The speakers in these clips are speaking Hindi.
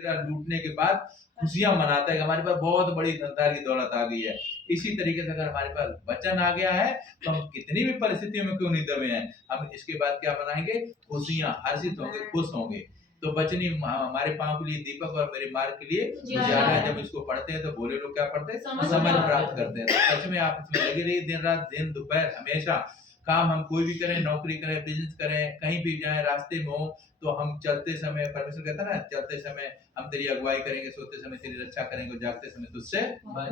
लूटने के बाद खुशियां मनाता है कि हमारे पास बहुत बड़ी धनदार की दौलत आ गई है। इसी तरीके से अगर हमारे पास वचन आ गया है तो हम कितनी भी परिस्थितियों में क्यों नहीं दबे हैं, हम इसके बाद क्या मनाएंगे? खुशियां, हर्षित होंगे, खुश होंगे। तो वचन ही हमारे पांव के लिए दीपक और मेरे मार्ग के लिए उजाला है। जब इसको पढ़ते हैं तो भोले लोग क्या पढ़ते हैं? समझ प्राप्त करते हैं। तो सच में आप इसमें लगे रहिए, दिन रात, दिन दोपहर, हमेशा काम हम कोई भी करें, नौकरी करें, बिजनेस करें, कहीं भी जाएं, रास्ते में हो, तो हम चलते समय, परमेश्वर कहता है ना, चलते समय हम तेरी अगुवाई करेंगे, सोते समय तेरी रक्षा करेंगे, जागते समय तुझसे।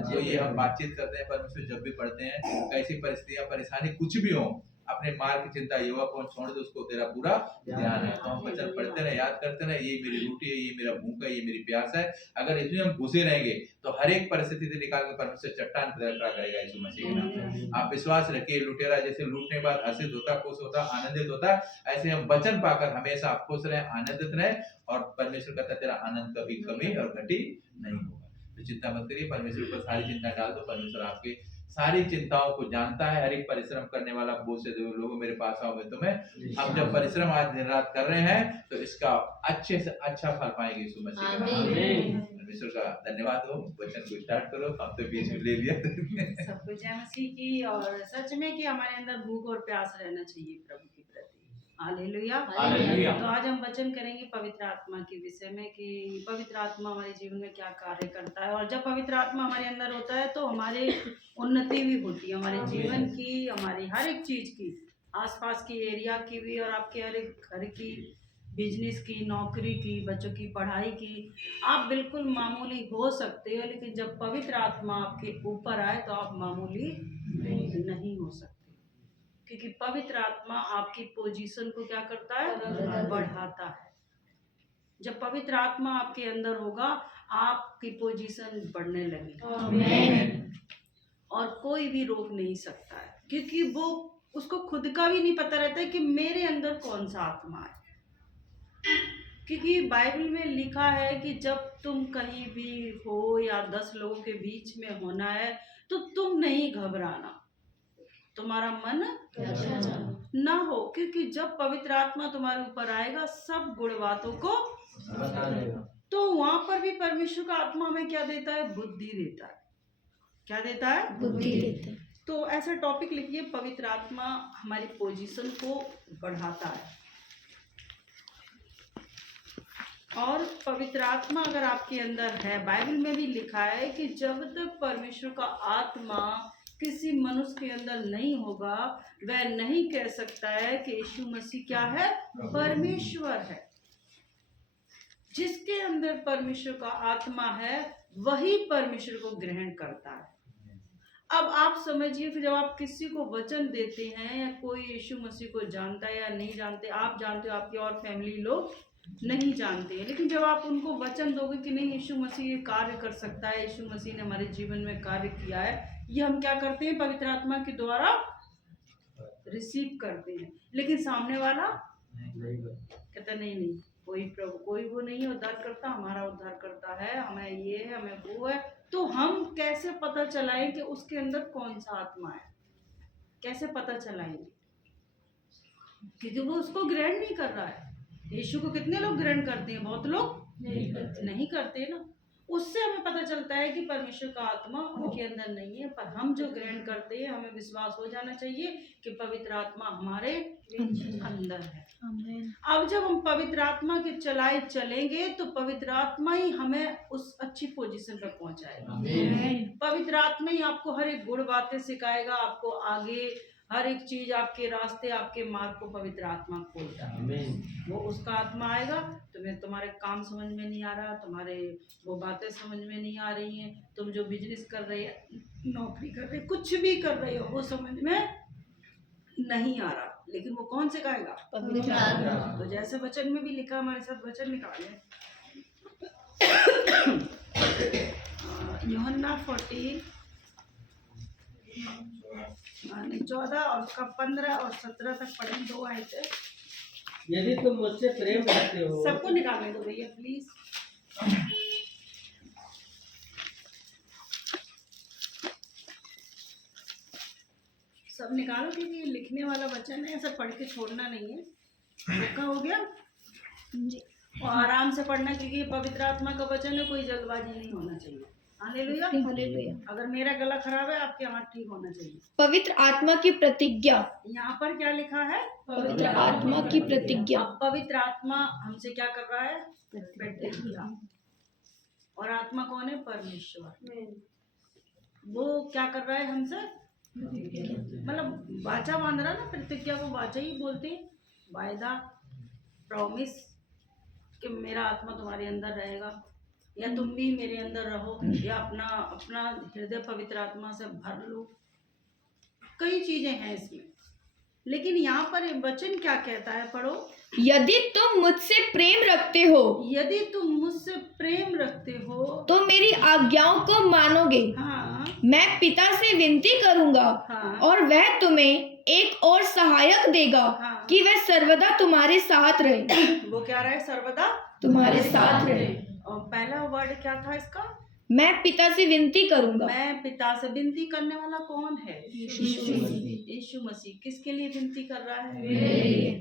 तो ये हम बातचीत करते हैं परमेश्वर जब भी पढ़ते हैं, कैसी परिस्थितियां, परेशानी कुछ भी हो, अपने मार्ग की चिंता युवा को छोड़ दे, उसको तेरा पूरा ध्यान है। तो हम वचन पढ़ते रहे, याद करते रहे, ये मेरी रोटी है, ये मेरा भूख है, ये मेरी प्यास है। अगर इसमें हम घुसे रहेंगे तो हर एक परिस्थिति से निकाल कर परमेश्वर चट्टान खड़ा करेगा यीशु मसीह के नाम में। आप विश्वास रखिए, लुटेरा जैसे लूटने के बाद हर्षित होता, खुश होता, आनंदित होता, ऐसे हम वचन पाकर हमेशा खुश रहे, आनंदित रहे, और परमेश्वर कहता है तेरा आनंद कभी कमी और घटी नहीं होगा। तो चिंता मत करिए, परमेश्वर पर सारी चिंता डाल दो, परमेश्वर आपके सारी चिंताओं को जानता है। हर एक परिश्रम करने वाला बोझ से जो लोगों मेरे पास आओ, मैं तुम्हें, हम जब परिश्रम आज दिन रात कर रहे हैं तो इसका अच्छे से अच्छा फल पाएंगे यीशु मसीह के नाम में। परमेश्वर का धन्यवाद हो। वचन को स्टार्ट करो, हम तो बीच में ले लिया। सबको जय मसीह की। और सच में कि हमारे अंदर भूख और प्यास रहना चाहिए प्रभु के प्रति। हालेलुया। तो आज हम वचन करेंगे पवित्र आत्मा के विषय में कि पवित्र आत्मा हमारे जीवन में क्या कार्य करता है। और जब पवित्र आत्मा हमारे अंदर होता है तो हमारे उन्नति भी होती है, हमारे जीवन की, हमारी हर एक चीज की, आसपास की एरिया की भी, और आपके हर एक घर की, बिजनेस की, नौकरी की, बच्चों की पढ़ाई की। आप बिल्कुल मामूली हो सकते हो, लेकिन जब पवित्र आत्मा आपके ऊपर आए तो आप मामूली नहीं हो सकते, क्योंकि पवित्र आत्मा आपकी पोजीशन को क्या करता है? बढ़ाता है। जब पवित्र आत्मा आपके अंदर होगा आपकी पोजीशन बढ़ने लगेगी, और कोई भी रोक नहीं सकता है, क्योंकि वो उसको खुद का भी नहीं पता रहता है कि मेरे अंदर कौन सा आत्मा है। क्योंकि बाइबल में लिखा है कि जब तुम कहीं भी हो या 10 लोगों के बीच में होना है तो तुम नहीं घबराना, तुम्हारा मन ना हो, क्योंकि जब पवित्र आत्मा तुम्हारे ऊपर आएगा सब गुण बातों को बता देगा। तो वहां पर भी परमेश्वर का आत्मा हमें क्या देता है? बुद्धि देता है। क्या देता है? बुद्धि देता है। तो ऐसा टॉपिक लिखिए, पवित्र आत्मा हमारी पोजीशन को बढ़ाता है। और पवित्र आत्मा अगर आपके अंदर है, बाइबल में भी लिखा है कि जब तक परमेश्वर का आत्मा किसी मनुष्य के अंदर नहीं होगा वह नहीं कह सकता है कि यीशु मसीह क्या है? परमेश्वर है। जिसके अंदर परमेश्वर का आत्मा है वही परमेश्वर को ग्रहण करता है। अब आप समझिए कि जब आप किसी को वचन देते हैं, या कोई यीशु मसीह को जानता है या नहीं जानते, आप जानते हो, आपके और फैमिली लोग नहीं जानते हैं, लेकिन जब आप उनको वचन दोगे कि नहीं यीशु मसीह ये कार्य कर सकता है, यीशु मसीह ने हमारे जीवन में कार्य किया है, ये हम क्या करते हैं? पवित्र आत्मा के द्वारा रिसीव करते हैं। लेकिन सामने वाला कहता नहीं, कोई प्रभु, कोई वो नहीं है उद्धार करता, हमारा उद्धार करता है, हमें ये है, हमें वो है। तो हम कैसे पता चलाएं कि उसके अंदर कौन सा आत्मा है? कैसे पता चलाएंगे? क्योंकि वो उसको ग्रहण नहीं कर रहा है। यीशु को कितने लोग ग्रहण करते हैं? बहुत लोग नहीं करते ना। उससे हमें पता चलता है कि परमेश्वर का आत्मा उनके अंदर नहीं है। पर हम जो ग्रहण करते हैं, हमें विश्वास हो जाना चाहिए कि पवित्र आत्मा हमारे अंदर है। अब जब हम पवित्र आत्मा के चलाए चलेंगे तो पवित्र आत्मा ही हमें उस अच्छी पोजीशन पर पहुंचाएगा। पवित्र आत्मा ही आपको हर एक गुण बातें सिखाएगा, आपको आगे हर एक चीज, आपके रास्ते, आपके मार्ग को पवित्र आत्मा खोलता है। वो उसका आत्मा आएगा, तुम्हारे काम समझ में नहीं आ रहा, तुम्हारे वो बातें समझ में नहीं आ रही हैं, तुम जो बिजनेस कर रहे हैं, नौकरी कर रहे, कुछ भी कर रहे हो, वो समझ में नहीं आ रहा, लेकिन वो कौन सिखाएगा? पवित्र आत्मा। तो जैसे वचन में भी लिखा, हमारे साथ वचन निकाले, यूहन्ना 14 और उसका 15 और 17 तक पढ़ें, 2 आयतें। यदि तुम मुझसे प्रेम करते हो, सबको निकालने दो भैया प्लीज। सब निकालो, क्योंकि लिखने वाला वचन है, ऐसा पढ़ के छोड़ना नहीं है। धोखा हो गया जी। और आराम से पढ़ना, क्योंकि ये पवित्र आत्मा का वचन है, कोई जल्दबाजी नहीं होना चाहिए। हालेलुया। हालेलुया। अगर मेरा गला खराब है, आपके यहाँ ठीक होना चाहिए। पवित्र आत्मा की प्रतिज्ञा। यहाँ पर क्या लिखा है? पवित्र आत्मा की प्रतिज्ञा। अब पवित्र आत्मा हमसे क्या कर रहा है? प्रतिज्ञा। और आत्मा कौन है? परमेश्वर। वो क्या कर रहा है हमसे? मतलब वाचा बांध रहा है ना, प्रतिज्ञा को वाचा ही बोलते हैं, वायदा, प्रॉमिस, कि मेरा आत्मा तुम्हारे अंदर रहेगा, या तुम भी मेरे अंदर रहो, या अपना हृदय पवित्र आत्मा से भर लो। कई चीजें हैं इसमें, लेकिन यहाँ पर वचन क्या कहता है? पढ़ो। यदि तुम मुझसे प्रेम रखते हो, यदि तुम मुझसे प्रेम रखते हो तो मेरी आज्ञाओं को मानोगे। हाँ मैं पिता से विनती करूंगा, हाँ और वह तुम्हें एक और सहायक देगा, हाँ। कि वह सर्वदा तुम्हारे साथ रहे। वो क्या रहे? सर्वदा तुम्हारे साथ रहे। और पहला वर्ड क्या था इसका? मैं पिता से विनती करूंगा। मैं पिता से विनती करने वाला कौन है? यीशु मसीह। यीशु मसीह। किसके लिए विनती कर रहा है? मेरे लिए।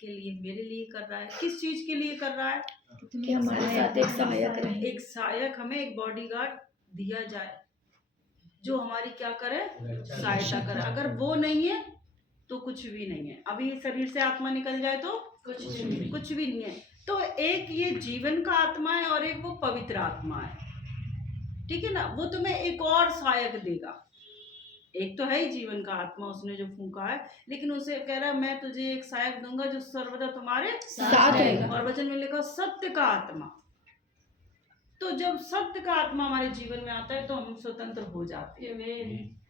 के लिए, मेरे लिए कर रहा है। किस चीज के लिए कर रहा है? कि हमारे साथ एक सहायक रहे। एक सहायक, हमें एक बॉडीगार्ड दिया जाए जो हमारी क्या करे? सहायता करे। अगर वो नहीं है तो कुछ भी नहीं है। अभी शरीर से आत्मा निकल जाए तो कुछ भी नहीं है। तो एक ये जीवन का आत्मा है और एक वो पवित्र आत्मा है, ठीक है ना? वो तुम्हें एक और सहायक देगा। एक तो है ही जीवन का आत्मा, उसने जो फूंका है, लेकिन उसे कह रहा है मैं तुझे एक सहायक दूंगा जो सर्वदा तुम्हारे साथ रहेगा। और वचन में लिखा सत्य का आत्मा। तो जब सत्य का आत्मा हमारे जीवन में आता है तो हम स्वतंत्र हो जाते हैं।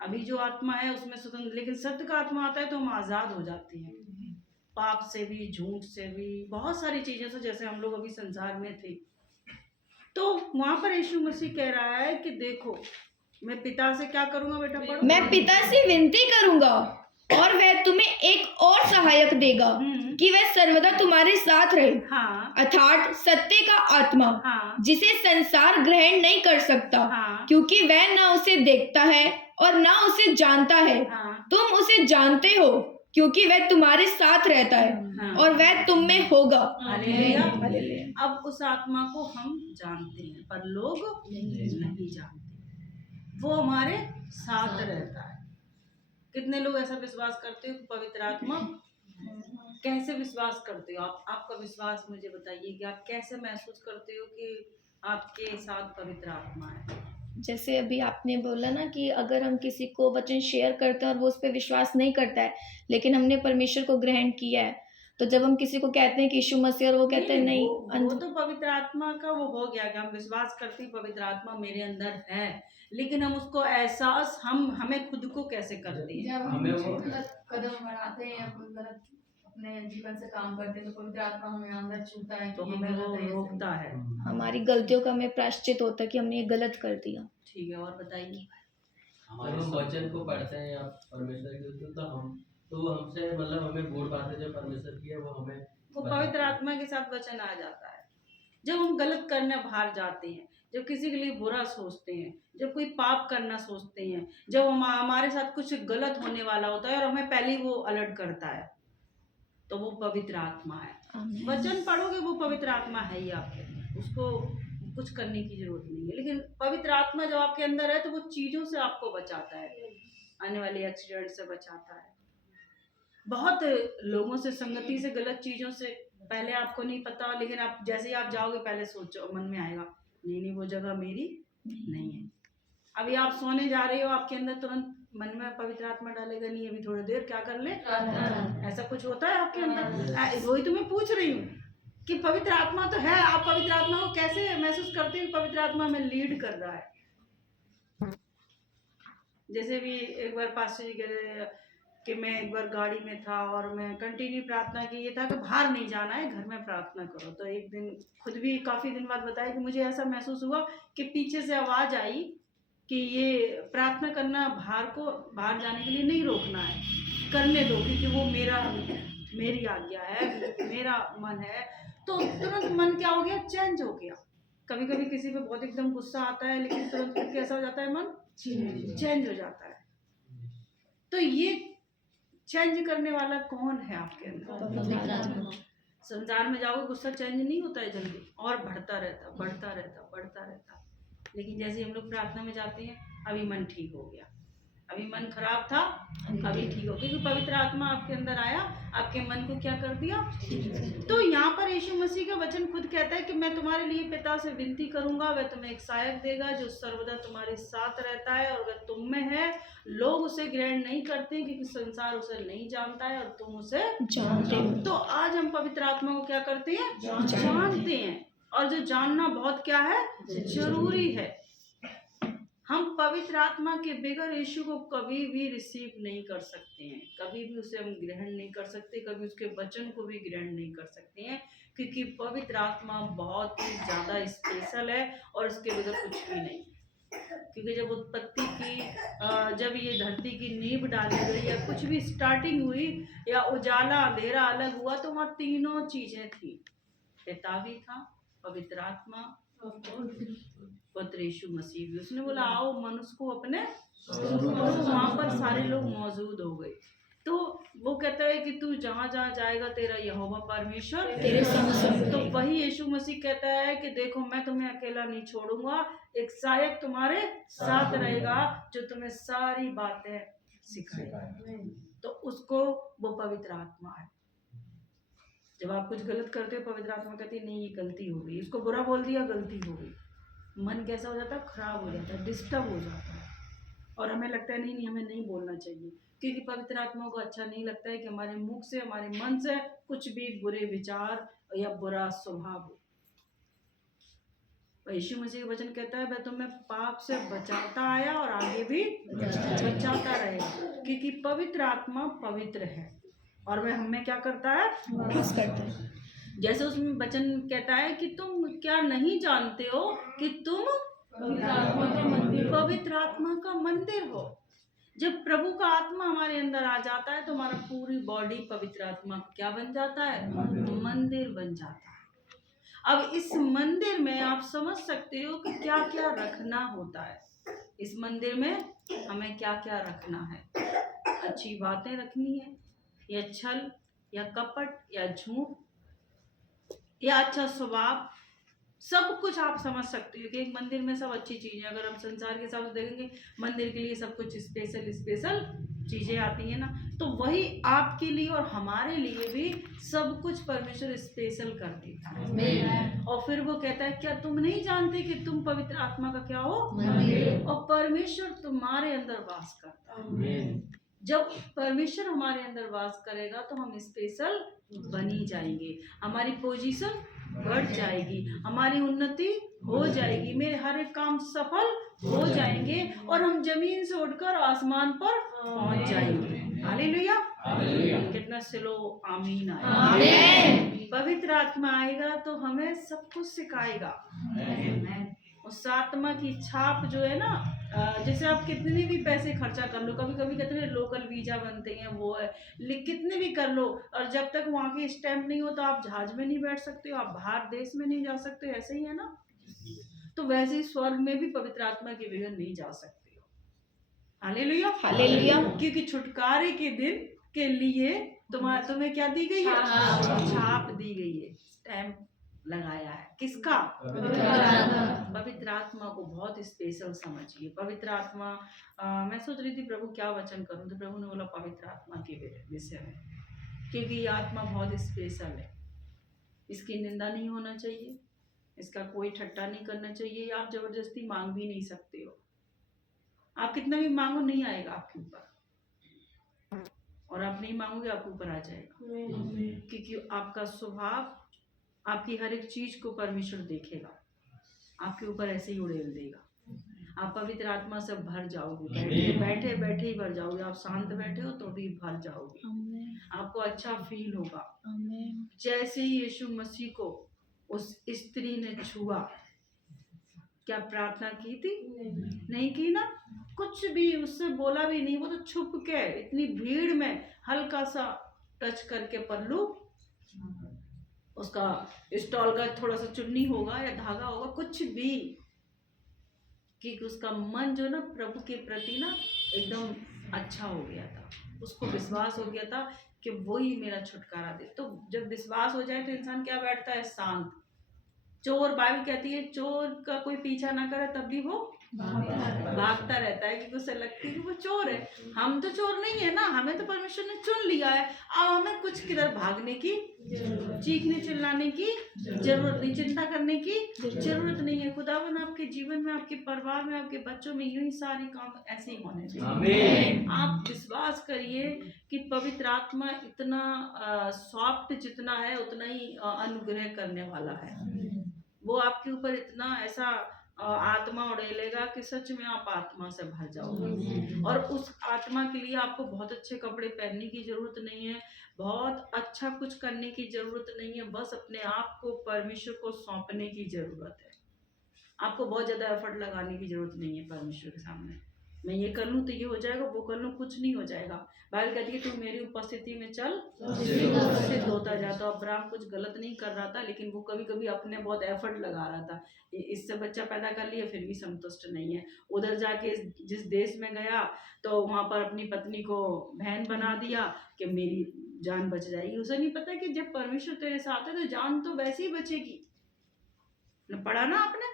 अभी जो आत्मा है उसमें स्वतंत्र, लेकिन सत्य का आत्मा आता है तो हम आजाद हो जाते हैं, पाप से भी, झूठ से भी, बहुत सारी चीजों से, जैसे हम लोग अभी संसार में थे। तो वहां पर यीशु मसीह कह रहा है कि देखो मैं पिता से क्या करूंगा? बेटा पढ़ो। मैं पिता से विनती करूंगा, और वह तुम्हें एक और सहायक देगा, कि वह सर्वदा तुम्हारे साथ रहे। हाँ अर्थात सत्य का आत्मा, हाँ जिसे संसार ग्रहण नहीं कर सकता, हाँ क्योंकि वह न उसे देखता है और न उसे जानता है। हाँ तुम उसे जानते हो, क्योंकि वह तुम्हारे साथ रहता है, हाँ। और वह तुम में होगा। हालेलुया। हालेलुया। अब उस आत्मा को हम जानते हैं पर लोग नहीं जानते। वो हमारे साथ रहता है। कितने लोग ऐसा विश्वास करते हो कि पवित्र आत्मा? कैसे विश्वास करते हो आप? आपका विश्वास मुझे बताइए कि आप कैसे महसूस करते हो कि आपके साथ पवित्र आत्मा है? जैसे अभी आपने बोला ना कि अगर हम किसी को वचन शेयर करते हैं और वो उस पर विश्वास नहीं करता है, लेकिन हमने परमेश्वर को ग्रहण किया है, तो जब हम किसी को कहते हैं कि यीशु मसीह, और वो कहते हैं नहीं, वो तो पवित्र आत्मा का वो हो गया कि हम विश्वास करते हैं पवित्र आत्मा मेरे अंदर है, लेकिन हम उसको एहसास हमें खुद को कैसे करते हैं? जब हम कुछ गलत कदम बढ़ाते हैं या कोई गलत अपने जीवन से काम करते हैं तो पवित्र आत्मा हमें अंदर छूता है तो कि ये हमें वो गलत है, ये सही रोकता है। हमारी गलतियों का हमें प्रायश्चित होता है कि हमने ये गलत कर दिया। ठीक है, और बताइए। जब हम वचन को पढ़ते हैं या परमेश्वर के, तो हमसे मतलब हमें गुण बातें जो परमेश्वर की है वो हमें वो पवित्र आत्मा के साथ वचन आ जाता है। जब हम गलत करने बाहर जाते हैं, जब किसी के लिए बुरा सोचते हैं, जब कोई पाप करना सोचते हैं, जब हमारे साथ कुछ गलत होने वाला होता है और हमें पहले ही वो अलर्ट करता है, तो वो पवित्र आत्मा है। आमीन। वचन पढ़ोगे वो पवित्र आत्मा है ही आपके अंदर, उसको कुछ करने की जरूरत नहीं है। लेकिन पवित्र आत्मा जब आपके अंदर है तो वो चीजों से आपको बचाता है, आने वाले एक्सीडेंट से बचाता है, बहुत लोगों से, संगति से, गलत चीजों से। पहले आपको नहीं पता, लेकिन आप जैसे ही आप जाओगे पहले सोचो, मन में आएगा नहीं वो जगह मेरी नहीं है। अभी आप सोने जा रहे हो, आपके अंदर तुरंत मन में पवित्र आत्मा डालेगा नहीं अभी थोड़ी देर क्या कर ले, ऐसा कुछ होता है आपके अंदर? वही तो मैं पूछ रही हूँ कि पवित्र आत्मा तो है, आप पवित्र आत्मा को कैसे महसूस करते हैं? पवित्र आत्मा में लीड कर रहा है। जैसे भी एक बार पास्टर जी कह रहे कि मैं एक बार गाड़ी में था और मैं कंटिन्यू प्रार्थना की, ये था कि बाहर नहीं जाना है, घर में प्रार्थना करो। तो एक दिन खुद भी काफ़ी दिन बाद बताया कि मुझे ऐसा महसूस हुआ कि पीछे से आवाज़ आई कि ये प्रार्थना करना बाहर जाने के लिए नहीं रोकना है, करने दो, क्योंकि वो मेरी आज्ञा है, मेरा मन है। तो तुरंत मन क्या हो गया? चेंज हो गया। कभी कभी किसी पे बहुत एकदम गुस्सा आता है, लेकिन तुरंत फिर कैसा हो जाता है? मन चेंज हो जाता है। तो ये चेंज करने वाला कौन है आपके अंदर? संसार में जाओगे गुस्सा चेंज नहीं होता है जल्दी, और बढ़ता रहता बढ़ता रहता बढ़ता रहता। लेकिन जैसे हम लोग प्रार्थना में जाते हैं, अभी मन ठीक हो गया, अभी मन खराब था अभी ठीक हो, क्योंकि पवित्र आत्मा आपके अंदर आया, आपके मन को क्या कर दिया। तो यहाँ पर यीशु मसीह का वचन खुद कहता है कि मैं तुम्हारे लिए पिता से विनती करूंगा, वह तुम्हें एक सहायक देगा जो सर्वदा तुम्हारे साथ रहता है, और वह तुम में है। लोग उसे ग्रहण नहीं करते क्योंकि संसार उसे नहीं जानता है और तुम उसे जानते हो। तो आज हम पवित्र आत्मा को क्या करते हैं, जानते हैं। और जो जानना बहुत क्या है, जरूरी है। हम पवित्र आत्मा के बगैर यीशु को कभी भी रिसीव नहीं कर सकते हैं, कभी भी उसे हम ग्रहण नहीं कर सकते, कभी उसके वचन को भी ग्रहण नहीं कर सकते हैं, क्योंकि पवित्र आत्मा बहुत ही ज़्यादा स्पेशल है और उसके बगैर कुछ भी नहीं। क्योंकि जब उत्पत्ति की जब ये धरती की नींव डाली गई या कुछ भी स्टार्टिंग हुई या उजाला अंधेरा अलग हुआ, तो वहाँ तीनों चीज़ें थी। पिता भी था, पवित्र आत्मा, पुत्र यीशु मसीह भी। उसने बोला आओ मनुष्य को अपने, तो वहाँ पर सारे लोग मौजूद हो गए। तो वो कहता है कि तू जहाँ जहाँ जाएगा तेरा यहोवा परमेश्वर तेरे संग तो वही यीशु मसीह कहता है कि देखो मैं तुम्हें अकेला नहीं छोड़ूंगा, एक सहायक तुम्हारे साथ रहेगा जो तुम्हें सारी बातें सिखाएगा। तो उसको वो पवित्र आत्मा है। जब आप कुछ गलत करते हो, पवित्र आत्मा कहती है नहीं ये गलती हो गई, इसको बुरा बोल दिया गलती हो गई, मन कैसा हो जाता है, खराब हो जाता है, डिस्टर्ब हो जाता है, और हमें लगता है नहीं हमें नहीं बोलना चाहिए, क्योंकि पवित्र आत्मा को अच्छा नहीं लगता है कि हमारे मुख से हमारे मन से कुछ भी बुरे विचार या बुरा स्वभाव हो। यीशु मसीह का वचन कहता है वह तुम्हें पाप से बचाता आया और आगे भी बचाता रहेगा, क्योंकि पवित्र आत्मा पवित्र है और वह हमें क्या करता है, वापस करता है। जैसे उसमें वचन कहता है कि तुम क्या नहीं जानते हो कि तुम पवित्र आत्मा का मंदिर हो। जब प्रभु का आत्मा हमारे अंदर आ जाता है तो हमारा पूरी बॉडी पवित्र आत्मा क्या बन जाता है, मंदिर बन जाता है। अब इस मंदिर में आप समझ सकते हो कि क्या क्या रखना होता है। इस मंदिर में हमें क्या क्या रखना है, अच्छी बातें रखनी है या छल या कपट या झूठ या अच्छा स्वभाव, सब कुछ आप समझ सकते हो कि एक मंदिर में सब अच्छी चीजें। अगर हम संसार के हिसाब से देखेंगे मंदिर के लिए सब कुछ स्पेशल स्पेशल चीजें आती है ना, तो वही आपके लिए और हमारे लिए भी सब कुछ परमेश्वर स्पेशल कर देता है। और फिर वो कहता है क्या तुम नहीं जानते कि तुम पवित्र आत्मा का क्या हो, और परमेश्वर तुम्हारे अंदर वास करता है। जब परमेश्वर हमारे अंदर वास करेगा तो हम स्पेशल बनी जाएंगे, हमारी पोजीशन बढ़ जाएगी, हमारी उन्नति हो जाएगी, मेरे हर एक काम सफल हो जाएंगे और हम जमीन से उठकर आसमान पर पहुंच जाएंगे। हालेलुया, कितना स्लो आमीन आए। पवित्र आत्मा आएगा तो हमें सब कुछ सिखाएगा। उस आत्मा की छाप जो है ना, जैसे आप कितने भी पैसे खर्चा कर लो, कभी कभी कितने लोकल वीजा बनते हैं वो है, कितने भी कर लो, और जब तक वहाँ की स्टैंप नहीं हो तो आप जहाज में नहीं बैठ सकते हो, आप बाहर देश में नहीं जा सकते, ऐसे ही है ना। तो वैसे ही स्वर्ग में भी पवित्र आत्मा के बगैर नहीं जा सकते हो। Hallelujah, hallelujah. क्योंकि छुटकारे के दिन के लिए तुम्हें क्या दी गई है, छाप दी गई है, स्टैंप लगाया है। किसका, पवित्र आत्मा को बहुत स्पेशल समझिए। पवित्र आत्मा मैं सोच रही थी प्रभु क्या वचन करूं, तो प्रभु ने बोला पवित्र आत्मा के विषय में, क्योंकि ये आत्मा बहुत स्पेशल है, इसकी निंदा नहीं होना चाहिए, इसका कोई ठट्टा नहीं करना चाहिए, आप जबरदस्ती मांग भी नहीं सकते हो, आप कितना भी मांगो नहीं आएगा आपके ऊपर, और आप नहीं मांगोगे आपके ऊपर आ जाएगा, क्योंकि आपका स्वभाव, आपकी हर एक चीज को परमेश्वर देखेगा, आपके ऊपर ऐसे ही उड़ेल देगा। आप पवित्र आत्मा से भर जाओगे, बैठे बैठे ही भर जाओगे, आप शांत बैठे हो तो भी भर जाओगे, आपको अच्छा फील होगा। जैसे ही यीशु मसीह को उस स्त्री ने छुआ, क्या प्रार्थना की थी, नहीं की ना, कुछ भी उससे बोला भी नहीं, वो तो छुप के इतनी भीड़ में हल्का सा टच करके पल्लू, उसका स्टॉल का थोड़ा सा चुन्नी होगा या धागा होगा, कुछ भी, कि उसका मन जो ना प्रभु के प्रति ना एकदम अच्छा हो गया था, उसको विश्वास हो गया था कि वही मेरा छुटकारा दे। तो जब विश्वास हो जाए तो इंसान क्या बैठता है, शांत। चोर, बाइबल कहती है चोर का कोई पीछा ना करे तब भी वो भागता रहता है, क्योंकि उसे लगती है कि वो चोर है। हम तो चोर नहीं है ना, हमें तो परमेश्वर ने चुन लिया है। अब हमें कुछ किधर भागने की, चीखने चिल्लाने की जरूरत नहीं, चिंता करने की जरूरत नहीं है। खुदावन आपके जीवन में, आपके परिवार में, आपके बच्चों में यूं ही सारे काम ऐसे ही होने चाहिए। आमीन। आप विश्वास करिए कि पवित्र आत्मा इतना सॉफ्ट जितना है उतना ही अनुग्रह करने वाला है। वो आपके ऊपर इतना ऐसा आत्मा उड़ेलेगा कि सच में आप आत्मा से भर जाओगे। और उस आत्मा के लिए आपको बहुत अच्छे कपड़े पहनने की जरूरत नहीं है, बहुत अच्छा कुछ करने की जरूरत नहीं है, बस अपने आप को परमेश्वर को सौंपने की जरूरत है। आपको बहुत ज्यादा एफर्ट लगाने की जरूरत नहीं है परमेश्वर के सामने। मैं ये कर लूँ तो ये हो जाएगा, वो कर लूँ, कुछ नहीं हो जाएगा। बाइबल कहती है तू मेरी उपस्थिति में चल, सिद्ध होता जाता। अब्राहम कुछ गलत नहीं कर रहा था, लेकिन वो कभी कभी अपने बहुत एफर्ट लगा रहा था। इससे बच्चा पैदा कर लिया, फिर भी संतुष्ट नहीं है। उधर जाके जिस देश में गया तो वहां पर अपनी पत्नी को बहन बना दिया कि मेरी जान बच जाएगी। उसे नहीं पता कि जब परमेश्वर तेरे साथ है तो जान तो वैसे ही बचेगी। पढ़ा ना आपने,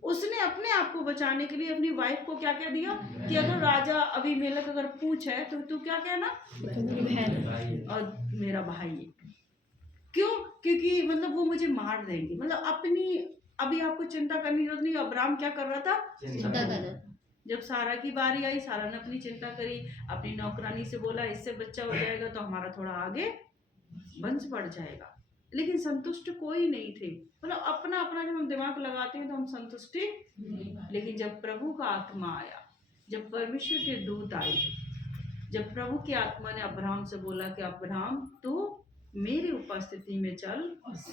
उसने अपने आप को बचाने के लिए अपनी वाइफ को क्या कह दिया कि अगर राजा अबीमेलेक अगर पूछे तो तू क्या कहना, और मेरा भाई है। क्यों? क्योंकि मतलब वो मुझे मार देंगे। मतलब अपनी अभी आपको चिंता करने की जरूरत नहीं। अब्राहम क्या कर रहा था, चिंता कर रहा। जब सारा की बारी आई, सारा ने अपनी चिंता करी, अपनी नौकरानी से बोला इससे बच्चा हो जाएगा तो हमारा थोड़ा आगे वंश बढ़ जाएगा, लेकिन संतुष्ट कोई नहीं थे। मतलब अपना अपना जब हम दिमाग लगाते हैं तो हम संतुष्टि, लेकिन जब प्रभु का आत्मा आया, जब परमेश्वर के दूत आए, जब प्रभु की आत्मा ने अब्राहम से बोला कि अब्राहम तू मेरी उपस्थिति में चल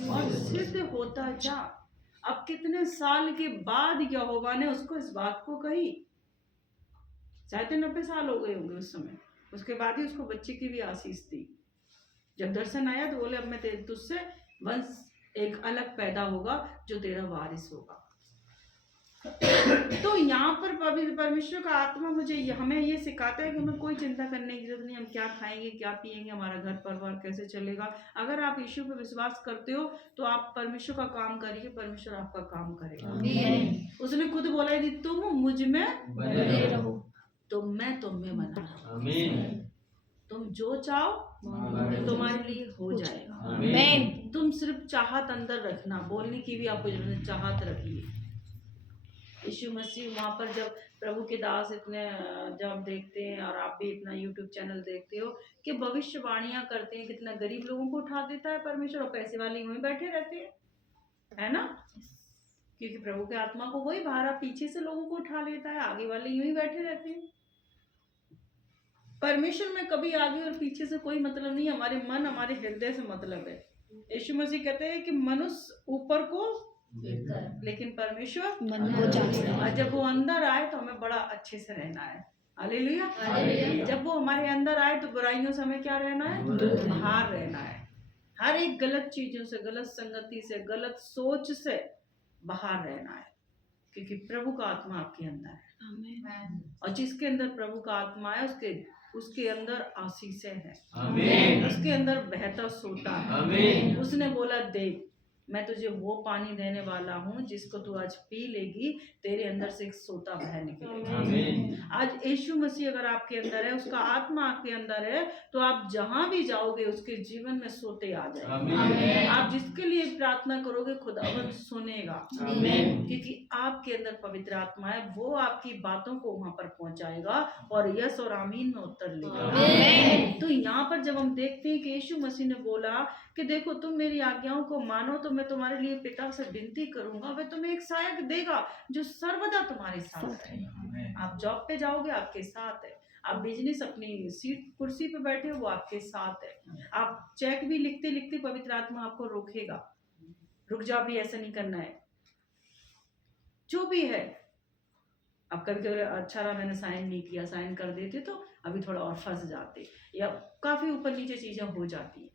और सिद्ध होता जा। अब कितने साल के बाद यहोवा ने उसको इस बात को कही, शायद 90 साल हो गए होंगे उस समय। उसके बाद ही उसको बच्चे की भी आशीष दी। जब दर्शन आया तो बोले अब मैं तुझसे वंश एक अलग पैदा होगा जो तेरा वारिस होगा। तो यहाँ पर परमेश्वर का आत्मा मुझे हमें ये सिखाता है कि हमें कोई चिंता करने की जरूरत नहीं। हम क्या खाएंगे, क्या पिएंगे, हमारा घर परिवार कैसे चलेगा। अगर आप यीशु पर विश्वास करते हो तो आप परमेश्वर का काम करिए, परमेश्वर आपका काम करेगा। उसने खुद बोला यदि तुम मुझ में बने रहो तो मैं तुम में बना रहूं। आमीन। तुम जो चाहो तुम्हारे लिए हो जाएगा। आमीन। तुम सिर्फ चाहत अंदर रखना, बोलने की भी आपको जरूरत है, चाहत रखिए। यीशु मसीह वहाँ पर जब प्रभु के दास इतने जब आप देखते हैं और आप भी इतना यूट्यूब चैनल देखते हो कि भविष्यवाणियां करते हैं, कितना गरीब लोगों को उठा देता है परमेश्वर, और पैसे वाले वहीं बैठे रहते हैं, है ना। क्योंकि प्रभु के आत्मा को वही भारा पीछे से लोगों को उठा लेता है, आगे वाले यूं ही बैठे रहते हैं। परमेश्वर में कभी आगे और पीछे से कोई मतलब नहीं, हमारे मन हमारे हृदय से मतलब है। यीशु मसीह कहते हैं कि मनुष्य ऊपर को लेकिन परमेश्वर मन को जांचता है। और जब वो अंदर आए तो हमें बड़ा अच्छे से रहना है। हालेलुया। जब वो हमारे अंदर आए तो बुराइयों से हमें क्या रहना है, बाहर रहना है। हर एक गलत चीजों से, गलत संगति से, गलत सोच से बाहर रहना है, क्योंकि प्रभु का आत्मा आपके अंदर है। और जिसके अंदर प्रभु का आत्मा है उसके अंदर आशीषें है, उसके अंदर बहता सोता है। उसने बोला देख मैं तुझे वो पानी देने वाला हूँ जिसको तू आज पी लेगी, तेरे अंदर से एक सोता बह निकलेगा। आज यीशु मसीह अगर आपके अंदर है, उसका आत्मा आपके अंदर है, तो आप जहां भी जाओगे उसके जीवन में सोते आ जाएंगे। आप जिसके लिए प्रार्थना करोगे खुदावंद सुनेगा, क्योंकि आपके अंदर पवित्र आत्मा है। वो आपकी बातों को वहां पर पहुंचाएगा और यस और आमीन में उत्तर लेगा। तो यहाँ पर जब हम देखते हैं कि यीशु मसीह ने बोला कि देखो तुम मेरी आज्ञाओं को मानो तो मैं तुम्हारे लिए पिता से विनती करूंगा, वह तुम्हें एक सहायक देगा जो सर्वदा तुम्हारे साथ है। आप जॉब पे जाओगे आपके साथ है, आप बिजनेस अपनी सीट कुर्सी पे बैठे हो वो आपके साथ है, आप चेक भी लिखते लिखते पवित्र आत्मा आपको रोकेगा, रुक जा भी ऐसा नहीं करना है, जो भी है। अब कभी कभी अच्छा रहा मैंने साइन नहीं किया, साइन कर देते तो अभी थोड़ा और फंस जाते, या काफी ऊपर नीचे चीजें हो जाती है।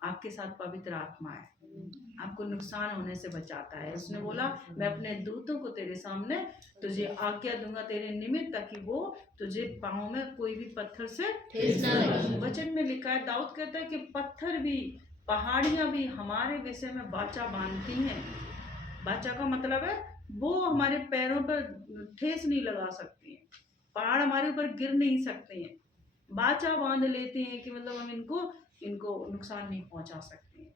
आपके साथ पवित्र आत्मा है, आपको नुकसान होने से बचाता है। उसने बोला मैं अपने दूतों को तेरे सामने तुझे आज्ञा दूंगा तेरे निमित्त, ताकि वो तुझे पाँव में कोई भी पत्थर से ठेस ना लगे। वचन में लिखा है, दाऊद कहता है कि पत्थर भी, पहाड़ियां भी हमारे विषय में वाचा बांधती हैं। वाचा का मतलब है वो हमारे पैरों पर ठेस नहीं लगा सकती हैं, पहाड़ हमारे ऊपर गिर नहीं सकते हैं। वाचा बांध लेते हैं कि मतलब हम इनको नुकसान नहीं पहुंचा सकते हैं।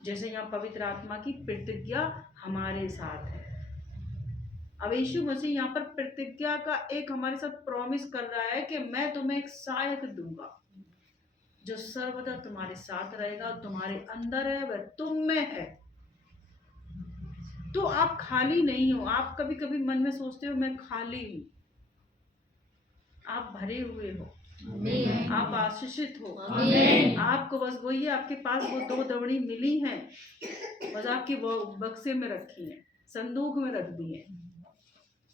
जैसे यहाँ पवित्र आत्मा की प्रतिज्ञा हमारे साथ है। अब यीशु मसीह यहाँ पर प्रतिज्ञा का एक हमारे साथ प्रॉमिस कर रहा है कि मैं तुम्हें एक सहायक दूंगा जो सर्वदा तुम्हारे साथ रहेगा, तुम्हारे अंदर है, वह तुम में है। तो आप खाली नहीं हो। आप कभी कभी मन में सोचते हो मैं खाली हूँ, आप भरे हुए हो, आमीन। आप आशीषित हो। आमीन। आपको बस वही है, आपके पास वो 2 दवड़ी मिली हैं, बस आपकी वो बक्से में रखी हैं, संदूक में रख दी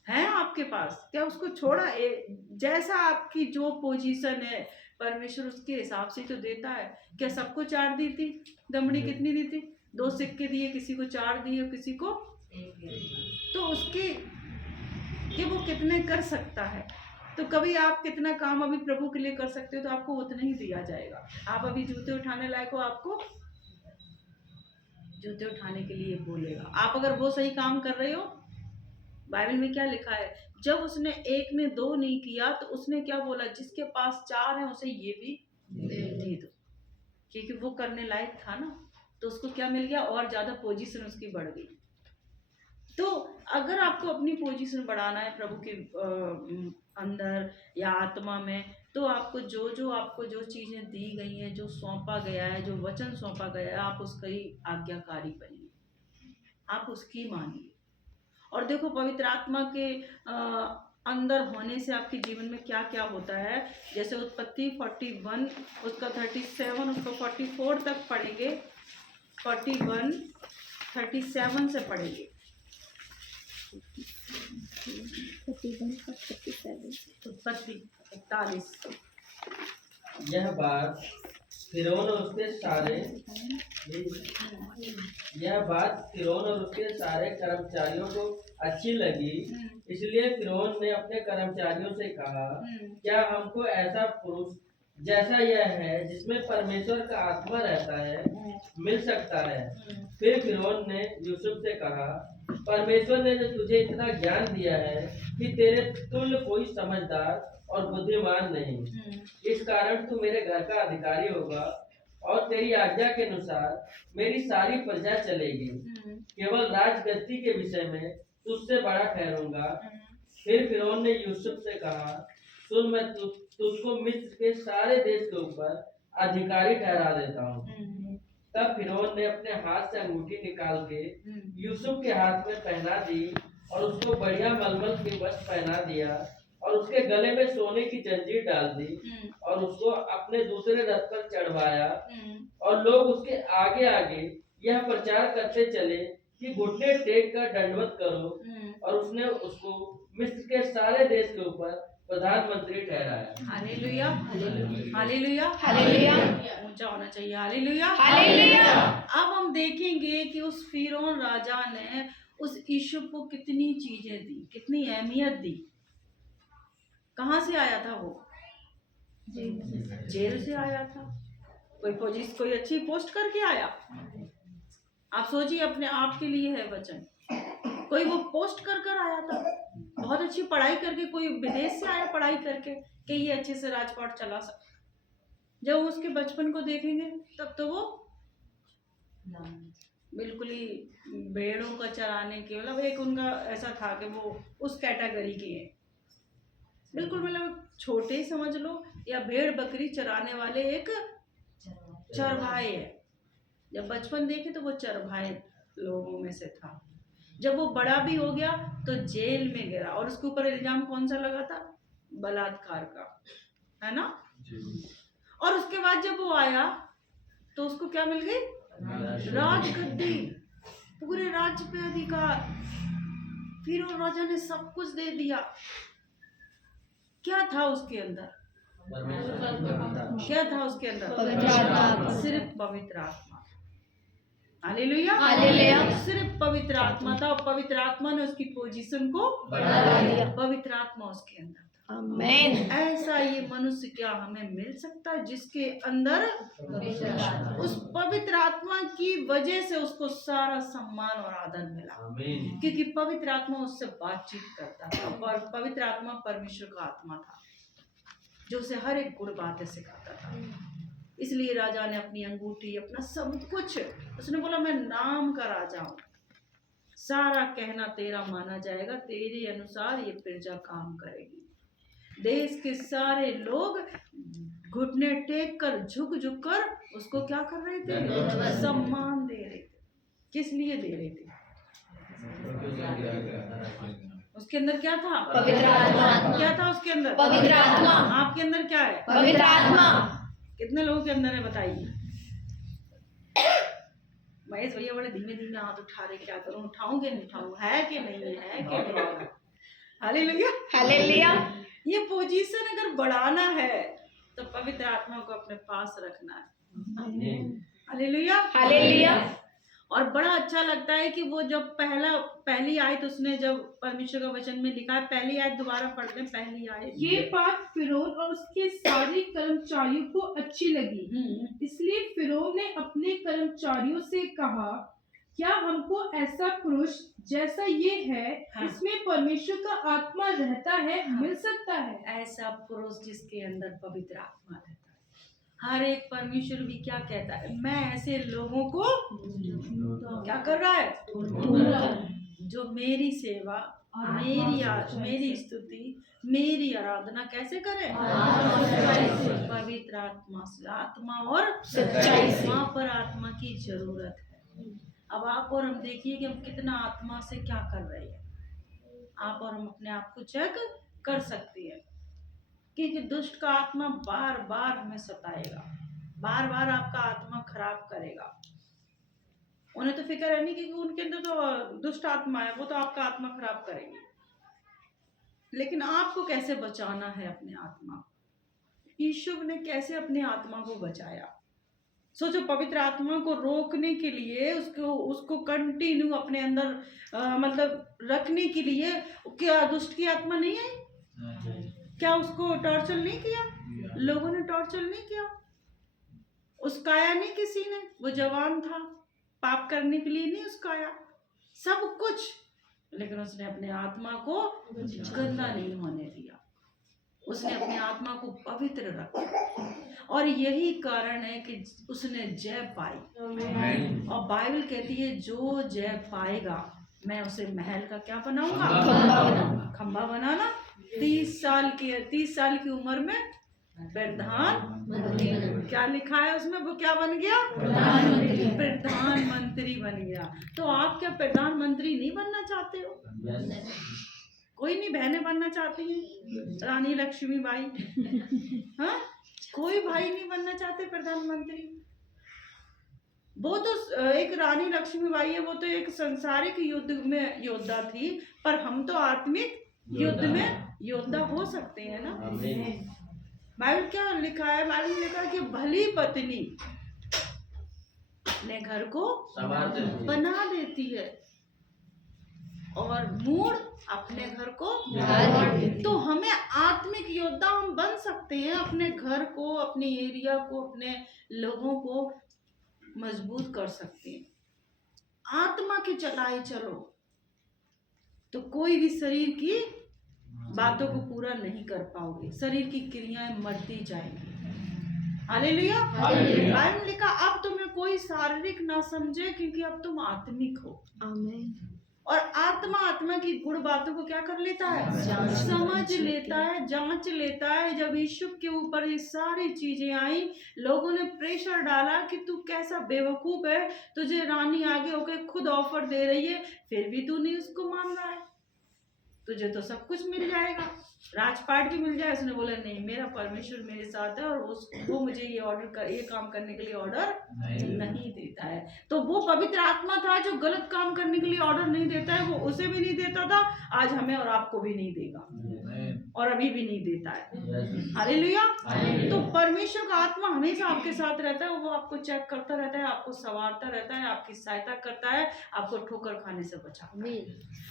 हैं आपके पास। क्या उसको छोड़ा? जैसा आपकी जो पोजीशन है परमेश्वर उसके हिसाब से तो देता है। क्या सबको 4 दी थी? दमड़ी कितनी दी थी? 2 सिक्के दिए, किसी को 4 दिए, किसी को 1। तो उसके कि वो कितने कर सकता है। तो कभी आप कितना काम अभी प्रभु के लिए कर सकते हो तो आपको उतना ही दिया जाएगा। आप अभी जूते उठाने लायक हो, आपको जूते उठाने के लिए बोलेगा। आप अगर वो सही काम कर रहे हो, बाइबल में क्या लिखा है, जब उसने 1 ने 2 नहीं किया तो उसने क्या बोला, जिसके पास 4 है उसे ये भी दे दो, क्योंकि वो करने लायक था ना। तो उसको क्या मिल गया? और ज्यादा पोजीशन उसकी बढ़ गई। तो अगर आपको अपनी पोजीशन बढ़ाना है प्रभु के अंदर या आत्मा में, तो आपको जो आपको जो चीजें दी गई हैं, जो सौंपा गया है, जो वचन सौंपा गया है, आप उसका ही आज्ञाकारी बनिए, आप उसकी मानिए। और देखो पवित्र आत्मा के अंदर होने से आपके जीवन में क्या क्या होता है। जैसे उत्पत्ति 41 उसका 37 उसको 44 तक पढ़ेंगे, 41 37 से पढ़ेंगे। उत्पत्ति 41। यह बात फिरौन और उसके सारे कर्मचारियों को अच्छी लगी, इसलिए फिरौन ने अपने कर्मचारियों से कहा, क्या हमको ऐसा पुरुष जैसा यह है जिसमें परमेश्वर का आत्मा रहता है मिल सकता है? फिर फिरौन ने यूसुफ से कहा, परमेश्वर ने तुझे इतना ज्ञान दिया है कि तेरे तुल्य कोई समझदार और बुद्धिमान नहीं, इस कारण तू मेरे घर का अधिकारी होगा और तेरी आज्ञा के अनुसार मेरी सारी प्रजा चलेगी। केवल राजगद्दी के विषय में तुझसे बड़ा ठहरूंगा। फिर फिरौन ने यूसुफ से कहा, सुन, मैं तुझको मिस्र के सारे देश के ऊपर अधिकारी ठहरा देता हूँ। तब फिरौन ने अपने हाथ से अंगूठी निकाल के यूसुफ के हाथ में पहना दी और उसको बढ़िया मलमल के वस्त्र पहना दिया और उसके गले में सोने की जंजीर डाल दी और उसको अपने दूसरे रथ पर चढ़वाया। और लोग उसके आगे आगे यह प्रचार करते चले कि घुटने टेक कर दंडवत करो। और उसने उसको मिस्र के सारे देश के ऊपर प्रधानमंत्री ठहराया। Hallelujah, hallelujah, hallelujah. ऊंचा होना चाहिए। Hallelujah, hallelujah. अब हम देखेंगे कि उस फिरौन राजा ने उस यूसुफ को कितनी चीजें दी, कितनी अहमियत दी। कहाँ से आया था वो? जेल से आया था। कोई अच्छी पोस्ट करके आया? आप सोचिए, अपने आप के लिए है वचन। कोई वो पोस्ट कर आया था? बहुत अच्छी पढ़ाई करके कोई विदेश से आया पढ़ाई करके कि ये अच्छे से राजपाट चला सकता? जब उसके बचपन को देखेंगे तब तो वो बिल्कुल ही भेड़ों का चराने के, मतलब एक उनका ऐसा था कि वो उस कैटेगरी के हैं, बिल्कुल मतलब छोटे ही समझ लो, या भेड़ बकरी चराने वाले एक चरवाहे है। जब बचपन देखे तो वो चरवाहे लोगों में से था। जब वो बड़ा भी हो गया तो जेल में गया और उसके ऊपर इल्जाम कौन सा लगा था? बलात्कार का, है ना? और उसके बाद जब वो आया तो उसको क्या मिल गई? राजगद्दी, पूरे राज्य पे अधिकार। फिर वो राजा ने सब कुछ दे दिया। क्या था उसके अंदर? क्या था उसके अंदर? पवित्र आत्मा। सिर्फ पवित्र आत्मा। हालेलुया। हालेलुया। सिर्फ पवित्र आत्मा था और पवित्र आत्मा ने उसकी पोजीशन को बढ़ा दिया। पवित्र आत्मा उसके अंदर था। आमेन। ऐसा ये मनुष्य क्या हमें मिल सकता है जिसके अंदर उस पवित्र आत्मा की वजह से उसको सारा सम्मान और आदर मिला, आमीन। क्योंकि पवित्र आत्मा उससे बातचीत करता था और पवित्र आत्मा परमेश्वर का आत्मा था जो उसे हर एक गुण बातें सिखाता था। इसलिए राजा ने अपनी अंगूठी, अपना सब कुछ, उसने बोला मैं नाम का राजा हूँ, सारा कहना तेरा माना जाएगा, तेरे अनुसार ये प्रजा काम करेगी। देश के सारे लोग घुटने टेक कर झुक झुक कर उसको क्या कर रहे थे? सम्मान दे रहे थे। किस लिए दे रहे थे? उसके अंदर क्या था? पवित्र आत्मा। क्या था उसके अंदर? पवित्र आत्मा। आपके अंदर क्या है? पवित्र आत्मा। कितने लोगों के अंदर है बताइए? महेश भैया बड़े धीमे धीमे हाथ उठा रहे, क्या करूं, उठाऊं कि नहीं उठाऊं, है कि नहीं है कि नहीं? हालेलुया। हालेलुया। ये पोजीशन अगर बढ़ाना है तो पवित्र आत्मा को अपने पास रखना है। हालेलुया। हालेलुया। और बड़ा अच्छा लगता है कि वो जब पहली आयत उसने जब परमेश्वर का वचन में लिखा है, पहली आयत दोबारा पढ़ लें, पहली आयत। ये बात फिरौन और उसके सारे कर्मचारियों को अच्छी लगी, इसलिए फिरौन ने अपने कर्मचारियों से कहा, क्या हमको ऐसा पुरुष जैसा ये है, हाँ। इसमें परमेश्वर का आत्मा रहता है, मिल सकता है? ऐसा पुरुष जिसके अंदर पवित्र आत्मा रहता है। हर एक परमेश्वर भी क्या कहता है? मैं ऐसे लोगों को क्या कर रहा है? जो मेरी सेवा, मेरी स्तुति, मेरी आराधना कैसे करें? पवित्र आत्मा से, आत्मा और सच्चाई से। वहाँ पर आत्मा की जरूरत है। अब आप और हम देखिए कि हम कितना आत्मा से क्या कर रहे हैं। आप और हम अपने आप को चेक कर सकते हैं, क्योंकि दुष्ट का आत्मा बार बार हमें सताएगा, बार बार आपका आत्मा खराब करेगा। उन्हें तो फिक्र है नहीं, क्योंकि उनके अंदर तो दुष्ट आत्मा है, वो तो आपका आत्मा खराब करेंगे। लेकिन आपको कैसे बचाना है अपने आत्मा को? यीशु ने कैसे अपने आत्मा को बचाया? सोचो, पवित्र आत्मा को रोकने के लिए, उसको कंटिन्यू अपने अंदर मतलब रखने के लिए क्या दुष्ट की आत्मा नहीं आई? क्या उसको टॉर्चर नहीं किया? लोगों ने टॉर्चर नहीं किया, उसकाया नहीं किसी ने। वो जवान था, पाप करने के लिए नहीं उसकाया, सब कुछ, लेकिन उसने अपने आत्मा को गंदा नहीं होने दिया। उसने अपने आत्मा को पवित्र रखा और यही कारण है कि उसने जय पाई। और बाइबल कहती है जो जय पाएगा मैं उसे महल का क्या बनाऊंगा? खंबा बनाना। 30 साल की उम्र में प्रधान, क्या लिखा है उसमें? वो क्या बन गया? प्रधानमंत्री बन गया। तो आप क्या प्रधानमंत्री नहीं बनना चाहते हो? कोई नहीं बहनें बनना चाहती हैं? रानी लक्ष्मीबाई, हाँ, कोई भाई नहीं बनना चाहते प्रधानमंत्री। वो तो एक रानी लक्ष्मीबाई है, वो तो एक सांसारिक युद्ध में योद्धा थी, पर हम तो आत्मिक युद्ध में योद्धा हो सकते हैं ना। बाइबल क्या लिखा है? बाइबल में लिखा है कि भली पत्नी अपने घर को बना देती है और मूढ़ अपने घर को। तो हमें आत्मिक योद्धा हम बन सकते हैं, अपने घर को, अपने एरिया को, अपने लोगों को मजबूत कर सकते हैं। आत्मा के चलाए चलो तो कोई भी शरीर की बातों को पूरा नहीं कर पाओगे, शरीर की क्रियाएं मरती जाएंगी। हालेलुया। बाइबल लिखा, अब तुम्हें कोई शारीरिक ना समझे, क्योंकि अब तुम आत्मिक हो। आमीन। और आत्मा की गुण बातों को क्या कर लेता है? समझ लेता है, जांच लेता है। जब यीशु के ऊपर ये सारी चीजें आई, लोगों ने प्रेशर डाला कि तू कैसा बेवकूफ है, तुझे रानी आगे होकर खुद ऑफर दे रही है, फिर भी तू नहीं उसको मान रहा है, तुझे तो सब कुछ मिल जाएगा, राजपाट भी मिल जाए। उसने बोला नहीं, मेरा परमेश्वर मेरे साथ है और वो मुझे ये काम करने के लिए ऑर्डर नहीं देता है। तो वो पवित्र आत्मा था जो गलत काम करने के लिए ऑर्डर नहीं देता है, वो उसे भी नहीं देता था, आज हमें और आपको भी नहीं देगा। और अभी भी नहीं देता है। Yes. हालेलुया। हालेलुया। तो परमेश्वर का आत्मा हमेशा आपके साथ रहता है, वो आपको चेक करता रहता है, आपको संवारता रहता है, आपकी सहायता करता है, आपको ठोकर खाने से बचाता है।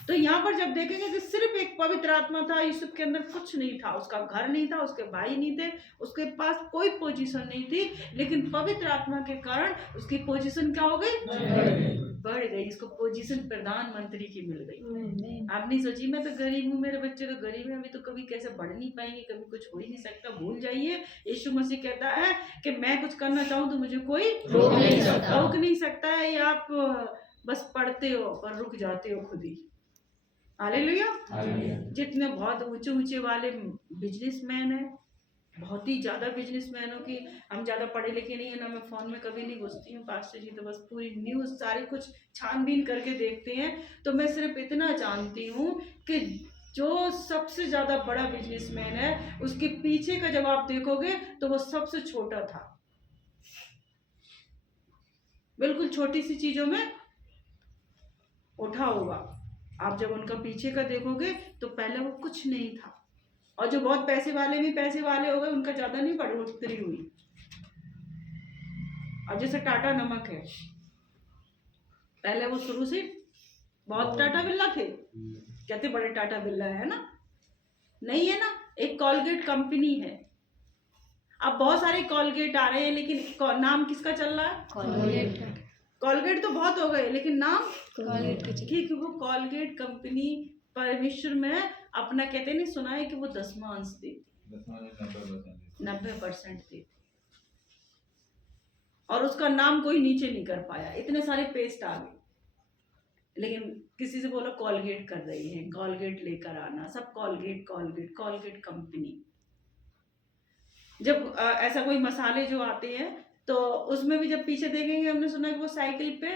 तो यहाँ पर जब देखेंगे कि सिर्फ एक पवित्र आत्मा था, यूसुफ के अंदर कुछ नहीं था, उसका घर नहीं था, उसके भाई नहीं थे, उसके पास कोई पोजीशन नहीं थी, लेकिन पवित्र आत्मा के कारण उसकी पोजीशन क्या हो गई? बढ़ गई। इसको पोजीशन प्रधानमंत्री की मिल गई। आप नहीं सोचिए मैं तो गरीब हूँ, मेरे बच्चे तो गरीब है, अभी तो कभी कैसे बढ़ नहीं पाएंगे, कभी कुछ हो ही नहीं सकता, भूल जाइए। यीशु मसीह कहता है कि मैं कुछ करना चाहूँ तो मुझे कोई रोक नहीं सकता। रोक नहीं सकता है। या आप बस पढ़ते हो पर रुक जाते हो खुद ही। हालेलुया। जितने बहुत ऊंचे ऊंचे वाले बिजनेसमैन है, बहुत ही ज़्यादा बिजनेसमैनों की, हम ज़्यादा पढ़े लिखे नहीं है ना, मैं फ़ोन में कभी नहीं घुसती हूँ, पास्टर जी तो बस पूरी न्यूज़ सारी कुछ छानबीन करके देखते हैं। तो मैं सिर्फ इतना जानती हूँ कि जो सबसे ज़्यादा बड़ा बिजनेसमैन है, उसके पीछे का जब आप देखोगे तो वो सबसे छोटा था, बिल्कुल छोटी सी चीज़ों में उठा होगा। आप जब उनका पीछे का देखोगे तो पहले वो कुछ नहीं था, और जो बहुत पैसे वाले भी पैसे वाले हो गए, उनका ज्यादा नहीं बढ़ोतरी हुई। अब जैसे टाटा नमक है, पहले वो शुरू से बहुत टाटा बिल्ला थे, कहते बड़े टाटा बिल्ला है ना, नहीं है ना। एक कॉलगेट कंपनी है, अब बहुत सारे कॉलगेट आ रहे हैं, लेकिन नाम किसका चल रहा है? कॉलगेट तो बहुत हो गए, लेकिन नाम ठीक, वो कॉलगेट कंपनी परमेश्वर में अपना कहते नहीं सुना है कि वो 10वां अंश देती, 90% देती, और उसका नाम कोई नीचे नहीं कर पाया, इतने सारे पेस्ट आ गए। लेकिन किसी से बोला कॉलगेट कर रही है, कॉलगेट लेकर आना, सब कॉलगेट कॉलगेट कॉलगेट कंपनी। जब ऐसा कोई मसाले जो आते हैं तो उसमें भी जब पीछे देखेंगे, हमने सुना कि वो साइकिल पे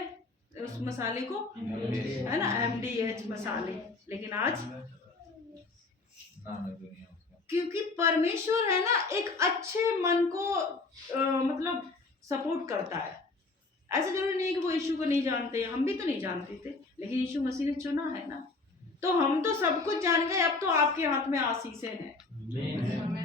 उस मसाले को है ना, MDH मसाले, लेकिन आज क्योंकि परमेश्वर है ना एक अच्छे मन को मतलब सपोर्ट करता है। ऐसा जरूरी नहीं है कि वो यीशु को नहीं जानते, हम भी तो नहीं जानते थे, लेकिन यीशु मसीह ने चुना है ना, तो हम तो सब कुछ जान गए। अब तो आपके हाथ में आशीषें हैं।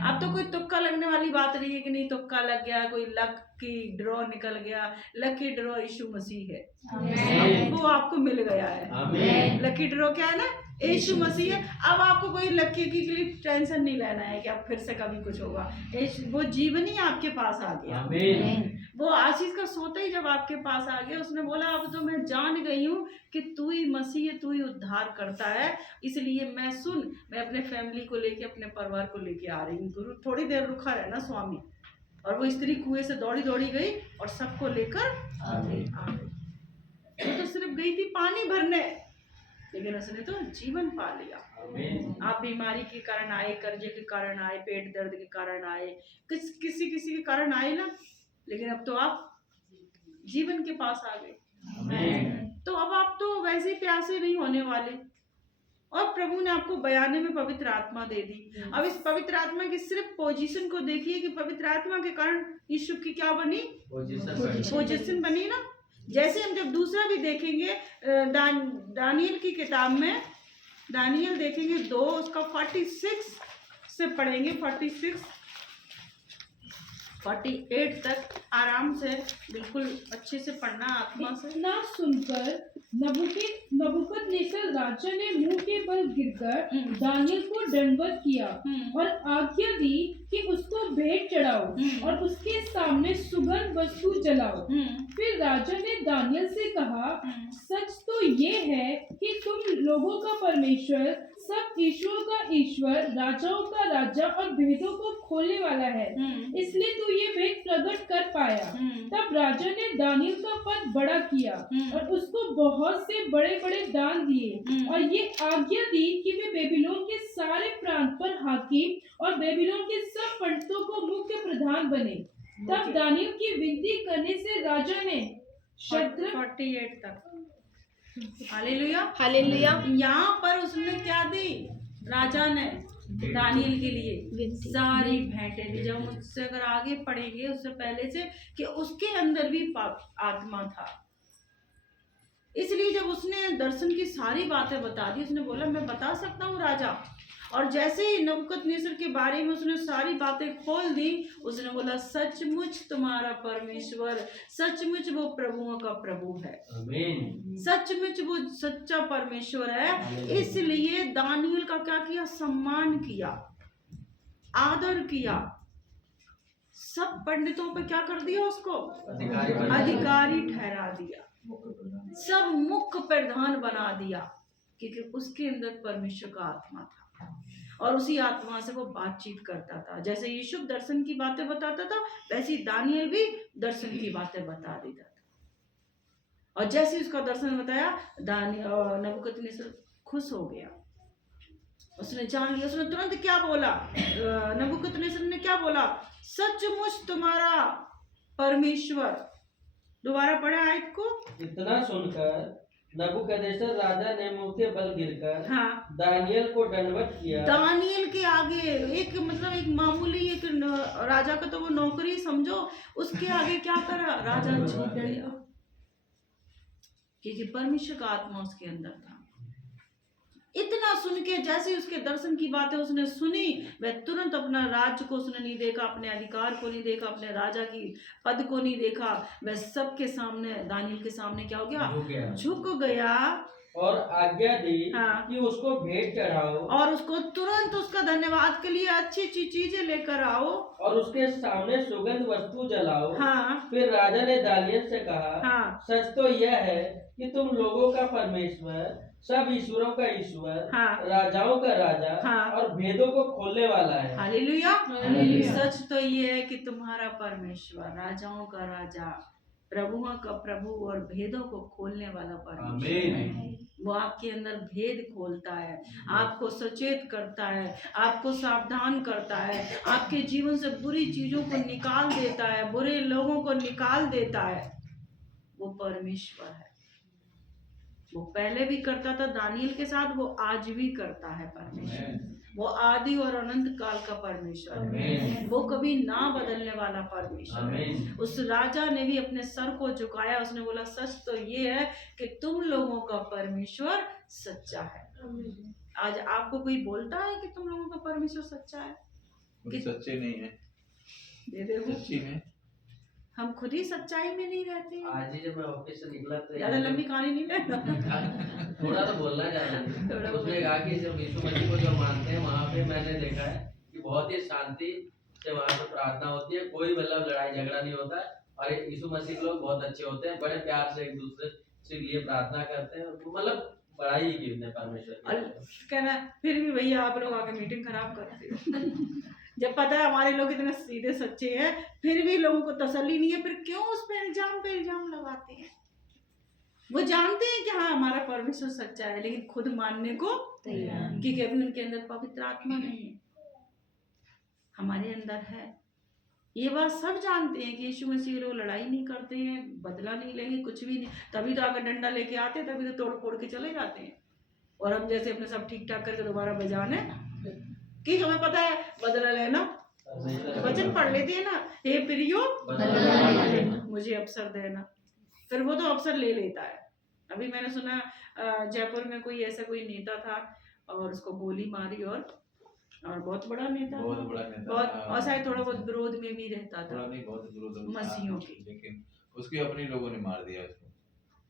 अब तो कोई तुक्का लगने वाली बात नहीं है कि नहीं तुक्का लग गया, कोई लक की ड्रॉ निकल गया। लकी ड्रॉ यीशु मसीह है, वो आपको मिल गया है। लकी ड्रॉ क्या है ना, यीशु मसीह है। अब आपको कोई लकी की लिए टेंशन नहीं लेना है कि अब फिर से कभी कुछ होगा। वो जीवन ही आपके पास आ गया। वो आशीष का सोता ही जब आपके पास आ गया, उसने बोला अब तो मैं जान गई हूँ कि तू ही मसीह है, तू ही उद्धार करता है, इसलिए मैं अपने फैमिली को लेके, अपने परिवार को लेके आ रही हूँ। थोड़ी देर रुका रहना स्वामी। और वो स्त्री कुएं से दौड़ी दौड़ी गई और सबको लेकर आ गई। वो तो सिर्फ गई थी पानी भरने, लेकिन उसने तो जीवन पा लिया। आप बीमारी के कारण आए, कर्जे के कारण आए, पेट दर्द के कारण आए, किसी के कारण आए ना, लेकिन अब तो आप जीवन के पास आ गए। तो अब आप तो वैसे प्यासे नहीं होने वाले, और प्रभु ने आपको बयाने में पवित्र आत्मा दे दी। अब इस पवित्र आत्मा की सिर्फ पोजीशन को देखिए कि पवित्र आत्मा के कारण यीशु की क्या बनी, पोजीशन बनी ना। जैसे हम जब दूसरा भी देखेंगे दानियल की किताब में, दानियल देखेंगे 2 उसका 46 से पढ़ेंगे, 48 तक आराम से बिल्कुल अच्छे से पढ़ना आत्मा से। इतना सुनकर नबूकदनेस्सर राजा ने मुंह के बल गिरकर दानियल को दंडवत किया और आज्ञा दी कि उसको भेंट चढ़ाओ और उसके सामने सुगंध वस्तु जलाओ। फिर राजा ने दानियल से कहा, सच तो ये है कि तुम लोगों का परमेश्वर, सब ईश्वरों का ईश्वर, राजाओं का राजा और भेदों को खोलने वाला है, इसलिए तू ये भेद प्रकट कर पाया। तब राजा ने दानियल का पद बड़ा किया और उसको बहुत से बड़े बड़े दान दिए और ये आज्ञा दी कि वे बेबीलोन के सारे प्रांत पर हाकिम और बेबीलोन के सब पंडितों को मुख्य प्रधान बने। तब दानियल की विनती करने से राजा ने 48 तक, हालेलुया हालेलुया। यहाँ पर उसने क्या दी, राजा ने दानियल के लिए सारी भेंटें दी। जब हम उससे अगर आगे पढ़ेंगे उससे पहले से कि उसके अंदर भी आत्मा था, इसलिए जब उसने दर्शन की सारी बातें बता दी, उसने बोला मैं बता सकता हूँ राजा। और जैसे ही नबूकदनेस्सर के बारे में उसने सारी बातें खोल दी, उसने बोला सचमुच तुम्हारा परमेश्वर, सचमुच वो प्रभुओं का प्रभु है, आमीन। सचमुच वो सच्चा परमेश्वर है। इसलिए दानियल का क्या किया, सम्मान किया, आदर किया, सब पंडितों पे क्या कर दिया, उसको अधिकारी ठहरा दिया, सब मुख्य प्रधान बना दिया, क्योंकि उसके अंदर परमेश्वर का आत्मा था और उसी आत्मा से वो बातचीत करता था। जैसे यूसुफ दर्शन की बातें बताता था, वैसे ही दानियल भी दर्शन की बातें बता देता था। और जैसे उसका दर्शन बताया, नबूकदनेस्सर खुश हो गया, उसने जान लिया। उसने तुरंत क्या बोला, नबूकदनेस्सर ने क्या बोला, सचमुच तुम्हारा परमेश्वर। दोबारा पढ़े आयत को। इतना सुनकर नबूकदनेस्सर राजा ने मुंह के बल गिरकर हाँ, दानियल को दंडवत किया। दानियल के आगे एक मतलब एक मामूली एक राजा का तो वो नौकरी समझो, उसके आगे क्या करा, राजा झुक गया, क्योंकि परमेश्वर का आत्मा उसके अंदर था। इतना सुन के जैसे ही उसके दर्शन की बातें उसने सुनी, वह तुरंत अपना राज्य को उसने नहीं देखा, अपने अधिकार को नहीं देखा, अपने राजा की पद को नहीं देखा, वह सबके सामने, दानियल के सामने क्या हो गया, झुक गया और आज्ञा दी हाँ। कि उसको भेंट चढ़ाओ और उसको तुरंत उसका धन्यवाद के लिए अच्छी अच्छी चीजें लेकर आओ और उसके सामने सुगंध वस्तु जलाओ। हाँ फिर राजा ने दानियल से कहा, हाँ सच तो यह है कि तुम लोगों का परमेश्वर, सब ईश्वरों का ईश्वर, हाँ राजाओं का राजा हाँ। और भेदों को खोलने वाला है। हालेलुया। हालेलुया। सच तो ये है कि तुम्हारा परमेश्वर, राजाओं का राजा, प्रभुओं का प्रभु और भेदों को खोलने वाला परमेश्वर है। वो आपके अंदर भेद खोलता है, आपको सचेत करता है, आपको सावधान करता है, आपके जीवन से बुरी चीजों को निकाल देता है, बुरे लोगों को निकाल देता है। वो परमेश्वर है। वो पहले भी करता था दानियल के साथ, वो आज भी करता है परमेश्वर। वो आदि और अनंत काल का परमेश्वर है, वो कभी ना बदलने वाला परमेश्वर है। उस राजा ने भी अपने सर को झुकाया, उसने बोला सच तो ये है कि तुम लोगों का परमेश्वर सच्चा है। आज आपको कोई बोलता है कि तुम लोगों का परमेश्वर सच्चा है? वो सच्चे नहीं है, ये देखो, सच्ची में हम खुद ही सच्चाई में नहीं रहते हैं। आज ही जब मैं ऑफिस से निकला तो ज्यादा लंबी कहानी नहीं लेना। थोड़ा तो बोलना है ज्यादा नहीं। थोड़ा उसने कहा कि जब यीशु मसीह को जो मानते हैं वहाँ पे मैंने देखा है कि बहुत ही शांति से वहाँ पे प्रार्थना होती है, कोई मतलब लड़ाई झगड़ा नहीं होता है। और यीशु मसीह के लोग बहुत अच्छे होते हैं, बड़े प्यार से एक दूसरे से लिए प्रार्थना करते हैं, मतलब बड़ाई की उन्हें परमेश्वर और की। कहना फिर भी भैया आप लोग आके मीटिंग खराब करते हो। जब पता है हमारे लोग इतने सीधे सच्चे हैं, फिर भी लोगों को तसल्ली नहीं है, फिर क्यों उस पे इल्जाम लगाते हैं? वो जानते हैं कि हाँ हमारा परमेश्वर सच्चा है, लेकिन खुद मानने को तैयार, क्योंकि अभी उनके अंदर पवित्र आत्मा नहीं है, हमारे अंदर है। ये बात सब जानते हैं कि यीशु मसीह लोग लड़ाई नहीं करते हैं, बदला नहीं लेंगे, कुछ भी नहीं। तभी तो आकर डंडा लेके आते हैं, तभी तो तोड़ फोड़ के चले जाते हैं। और हम जैसे अपने सब ठीक ठाक करके दोबारा बजाने कि हमें पता है बदला लेना, वचन पढ़ लेते हैं ना, हे प्रियो मुझे अवसर देना, फिर वो तो अवसर ले लेता है। अभी मैंने सुना जयपुर में कोई ऐसा कोई नेता था और उसको गोली मारी, और बहुत बड़ा नेता, बहुत बड़ा नेता, बहुत, हाँ। और शायद थोड़ा बहुत विरोध में भी रहता थोड़ा था नहीं, बहुत विरोध मसीहों की। लेकिन उसके अपने लोगों ने मार दिया उसको।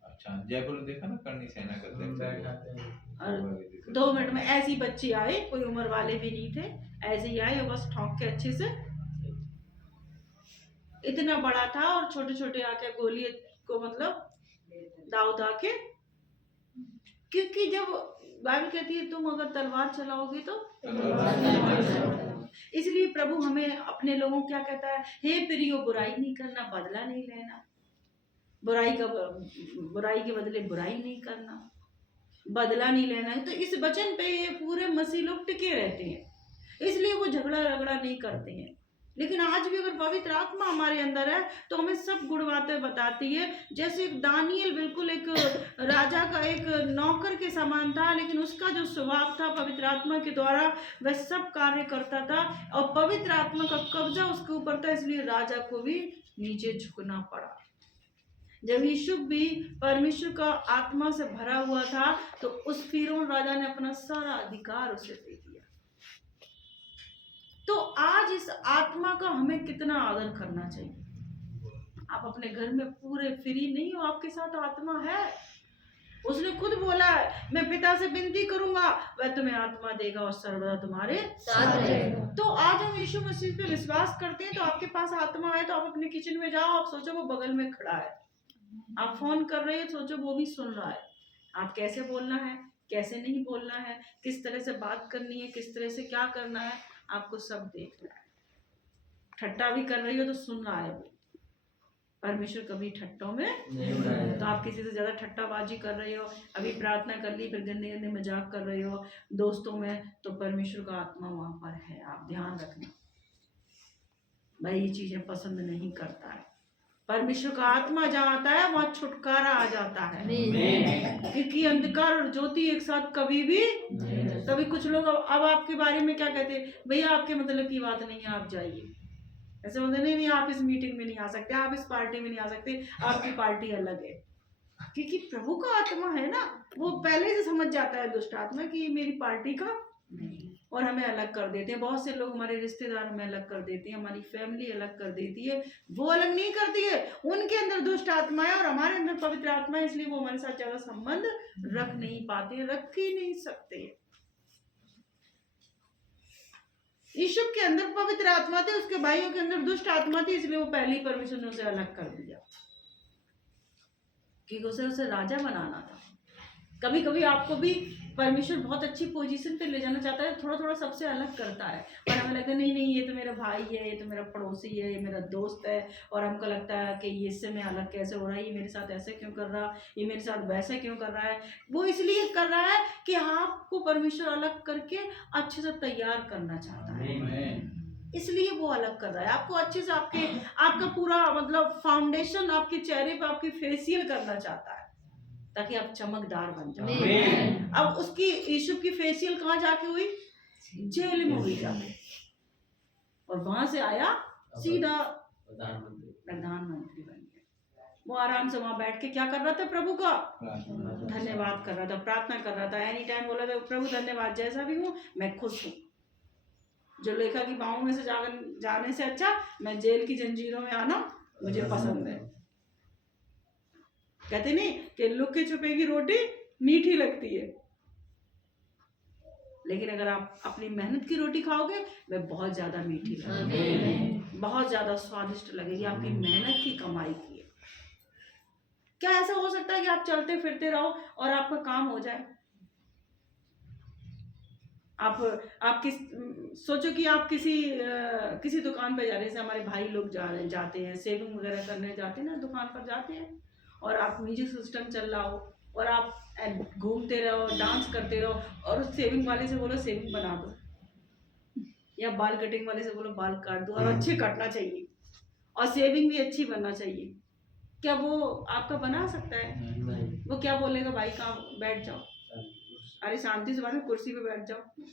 अच्छा, जयपुर में देखा ना, करनी सेना करते और 2 मिनट में ऐसी बच्ची आए, कोई उम्र वाले भी नहीं थे, ऐसे ही आए और बस ठोक के अच्छे से, इतना बड़ा था और छोटे छोटे आके गोली को मतलब दाव दा के, क्योंकि जब बाइबल कहती है तुम अगर तलवार चलाओगे तो इसलिए प्रभु हमें अपने लोगों क्या कहता है, हे प्रियो बुराई नहीं करना, बदला नहीं लेना, बुराई के बदले बुराई नहीं करना, बदला नहीं लेना है। तो इस वचन पे ये पूरे मसीह लोग टिके रहते हैं, इसलिए वो झगड़ा रगड़ा नहीं करते हैं। लेकिन आज भी अगर पवित्र आत्मा हमारे अंदर है तो हमें सब गुण बातें बताती है। जैसे एक दानियल बिल्कुल एक राजा का एक नौकर के समान था, लेकिन उसका जो स्वभाव था पवित्र आत्मा के द्वारा वह सब कार्य करता था और पवित्र आत्मा का कब्जा उसके ऊपर था, इसलिए राजा को भी नीचे झुकना पड़ा। जब यूसुफ भी परमेश्वर का आत्मा से भरा हुआ था तो उस फिरौन राजा ने अपना सारा अधिकार उसे दे दिया। तो आज इस आत्मा का हमें कितना आदर करना चाहिए। आप अपने घर में पूरे फ्री नहीं हो, आपके साथ आत्मा है। उसने खुद बोला है, मैं पिता से विनती करूंगा, वह तुम्हें आत्मा देगा और सर्वदा तुम्हारे साथ रहेगा। तो आज हम यीशु मसीह पे विश्वास करते हैं तो आपके पास आत्मा है तो आप अपने किचन में जाओ, आप सोचो वो बगल में खड़ा है, आप फोन कर रहे हो, सोचो वो भी सुन रहा है। आप कैसे बोलना है, कैसे नहीं बोलना है, किस तरह से बात करनी है, किस तरह से क्या करना है, आपको सब देखना है। ठट्टा भी कर रही हो तो सुन रहा है वो। परमेश्वर कभी ठट्टों में नहीं। तो आप किसी से ज्यादा ठट्टाबाजी कर रहे हो, अभी प्रार्थना कर ली फिर गंदे गंदे मजाक कर रहे हो दोस्तों में, तो परमेश्वर का आत्मा वहां पर है। आप ध्यान रखना भाई, ये चीजें पसंद नहीं करता है। परमेश्वर का आत्मा जहाँ आता है वहाँ छुटकारा आ जाता है, क्योंकि अंधकार और ज्योति एक साथ कभी भी। तभी कुछ लोग अब आपके बारे में क्या कहते हैं, भैया आपके मतलब की बात नहीं है, आप जाइए। ऐसे बोलते नहीं आप इस मीटिंग में नहीं आ सकते, आप इस पार्टी में नहीं आ सकते, आपकी पार्टी अलग है। क्योंकि प्रभु का आत्मा है ना, वो पहले से समझ जाता है दुष्ट आत्मा कि ये मेरी पार्टी का नहीं, और हमें अलग कर देते हैं। बहुत से लोग हमारे रिश्तेदार हमें अलग कर देते हैं, हमारी फैमिली अलग कर देती है, वो अलग नहीं करती है। उनके अंदर दुष्ट आत्मा है और हमारे अंदर पवित्र आत्मा है, इसलिए वो हमारे साथ ज्यादा संबंध रख नहीं पाते, रख ही नहीं सकते। यूसुफ के अंदर पवित्र आत्मा थी, उसके भाइयों के अंदर दुष्ट आत्मा थी, इसलिए वो पहले ही परमेश्वर ने उसे अलग कर दिया, क्योंकि उसे राजा बनाना था। कभी कभी आपको भी परमेश्वर बहुत अच्छी पोजीशन पे ले जाना चाहता है, थोड़ा थोड़ा सबसे अलग करता है, और हमें लगता है नहीं नहीं ये तो मेरा भाई है, ये तो मेरा पड़ोसी है, ये मेरा दोस्त है, और हमको लगता है कि ये इससे मैं अलग कैसे हो रहा है, ये मेरे साथ ऐसे क्यों कर रहा, ये मेरे साथ वैसे क्यों कर रहा है। वो इसलिए कर रहा है कि आपको परमेश्वर अलग करके अच्छे से तैयार करना चाहता है, इसलिए वो अलग कर रहा है आपको अच्छे से। आपका पूरा मतलब फाउंडेशन आपके चेहरे पे आपकी फेशियल करना चाहता है, ताकि आप चमकदार बन जाओ। अब उसकी यूसुफ की फेशियल कहाँ जाके हुई, जेल में हुई जाके, और वहां से आया सीधा प्रधानमंत्री बन गया। वो आराम से वहां बैठ के क्या कर रहा था, प्रभु का धन्यवाद कर रहा था, प्रार्थना कर रहा था, एनी टाइम बोला था प्रभु धन्यवाद, जैसा भी हूँ मैं खुश हूँ। जो लेखा की बाहों में से जाने से अच्छा मैं जेल की जंजीरों में आना मुझे पसंद है। कहते नहीं कि लुके छुपे की रोटी मीठी लगती है, लेकिन अगर आप अपनी मेहनत की रोटी खाओगे वह बहुत ज्यादा मीठी लगेगी, बहुत ज्यादा स्वादिष्ट लगेगी, आपकी मेहनत की कमाई की है। क्या ऐसा हो सकता है कि आप चलते फिरते रहो और आपका काम हो जाए? आप सोचो कि आप किसी दुकान पे जा रहे हैं, जैसे हमारे भाई लोग जाते हैं सेविंग वगैरह करने जाते हैं ना, दुकान पर जाते हैं, और आप म्यूजिक सिस्टम चल रहा हो और आप घूमते रहो, डांस करते रहो, और उस सेविंग वाले से बोलो सेविंग बना दो, या बाल कटिंग वाले से बोलो बाल काट दो, और अच्छे काटना चाहिए और सेविंग भी अच्छी बनना चाहिए। क्या वो आपका बना सकता है? वो क्या बोलेगा, भाई कहाँ बैठ जाओ, अरे शांति से बैठो, कुर्सी पे बैठ जाओ,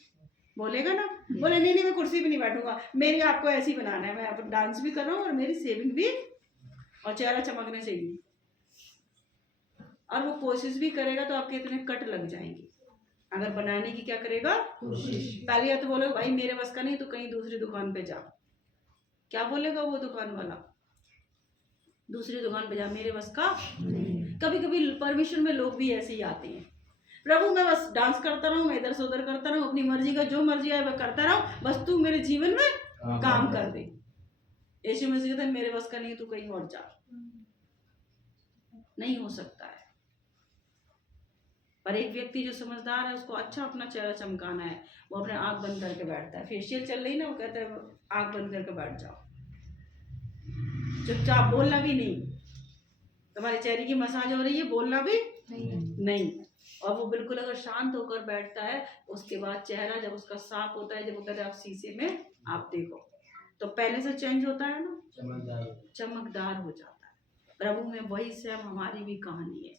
बोलेगा ना? बोले नहीं मैं कुर्सी पे नहीं बैठूंगा, मेरी आपको ऐसी बनाना है, मैं डांस भी कर रहा हूँ और मेरी सेविंग भी और चेहरा चमकना चाहिए। और वो कोशिश भी करेगा तो आपके इतने कट लग जाएंगे। अगर बनाने की क्या करेगा कोशिश, पहले या तो बोलो भाई मेरे बस का नहीं, तो कहीं दूसरी दुकान पे जा। क्या बोलेगा वो दुकान वाला, दूसरी दुकान पे जा, मेरे बस का। कभी कभी परमेश्वर में लोग भी ऐसे ही आते हैं, प्रभु मैं बस डांस करता रहूं, मैं इधर से उधर करता रहूं, अपनी मर्जी का जो मर्जी है वह करता रहूं, बस तू मेरे जीवन में काम कर दे। यीशु मसीह कहते हैं मेरे बस का नहीं, तू कहीं और जा। नहीं हो सकता है। पर एक व्यक्ति जो समझदार है, उसको अच्छा अपना चेहरा चमकाना है, वो अपने आंख बंद करके बैठता है। फेशियल चल रही ना, वो कहता है आंख बंद करके बैठ जाओ, चुपचाप, बोलना भी नहीं। तुम्हारे चेहरे की मसाज हो रही है, बोलना भी नहीं। और वो बिल्कुल अगर शांत होकर बैठता है, उसके बाद चेहरा जब उसका साफ होता है, जब वो कहते हैं आप शीशे में आप देखो, तो पहले से चेंज होता है ना, चमकदार हो जाता है। प्रभु में वही सेम हमारी भी कहानी है।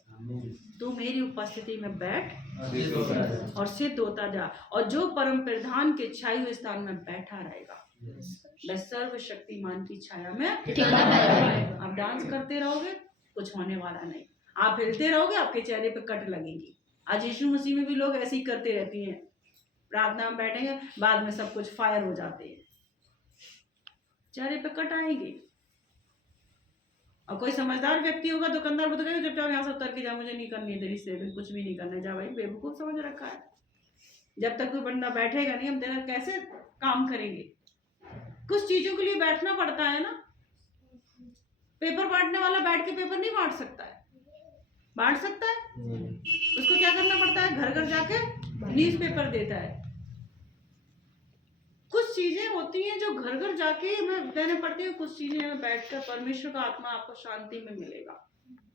तू मेरी उपस्थिति में बैठ और सिद्ध होता जा, और जो परम प्रधान के छाए हुए स्थान में बैठा रहेगा वह सर्वशक्तिमान की छाया में। आप डांस करते रहोगे, कुछ होने वाला नहीं। आप हिलते रहोगे, आपके चेहरे पे कट लगेंगी। आज यीशु मसीह में भी लोग ऐसे ही करते रहती हैं, प्रार्थना में बैठेंगे, बाद में सब कुछ फायर हो जाते हैं, चेहरे पे कट आएंगे। और कोई समझदार व्यक्ति होगा, दुकानदार तो कहेगा जब यहाँ से उतर के जा, मुझे नहीं करनी है तेरी सेविंग, कुछ भी नहीं करना है, जा भाई, बेवकूफ समझ रखा है। जब तक कोई बंदा बैठेगा नहीं, हम तेरा कैसे काम करेंगे? कुछ चीजों के लिए बैठना पड़ता है ना। पेपर बांटने वाला बैठ के पेपर नहीं बांट सकता है, बांट सकता है? उसको क्या करना पड़ता है? घर घर जाके न्यूज पेपर देता है। कुछ चीजें होती हैं जो घर घर जाके हमें देने पड़ती है, कुछ चीजें हमें बैठकर परमेश्वर का आत्मा आपको शांति में मिलेगा।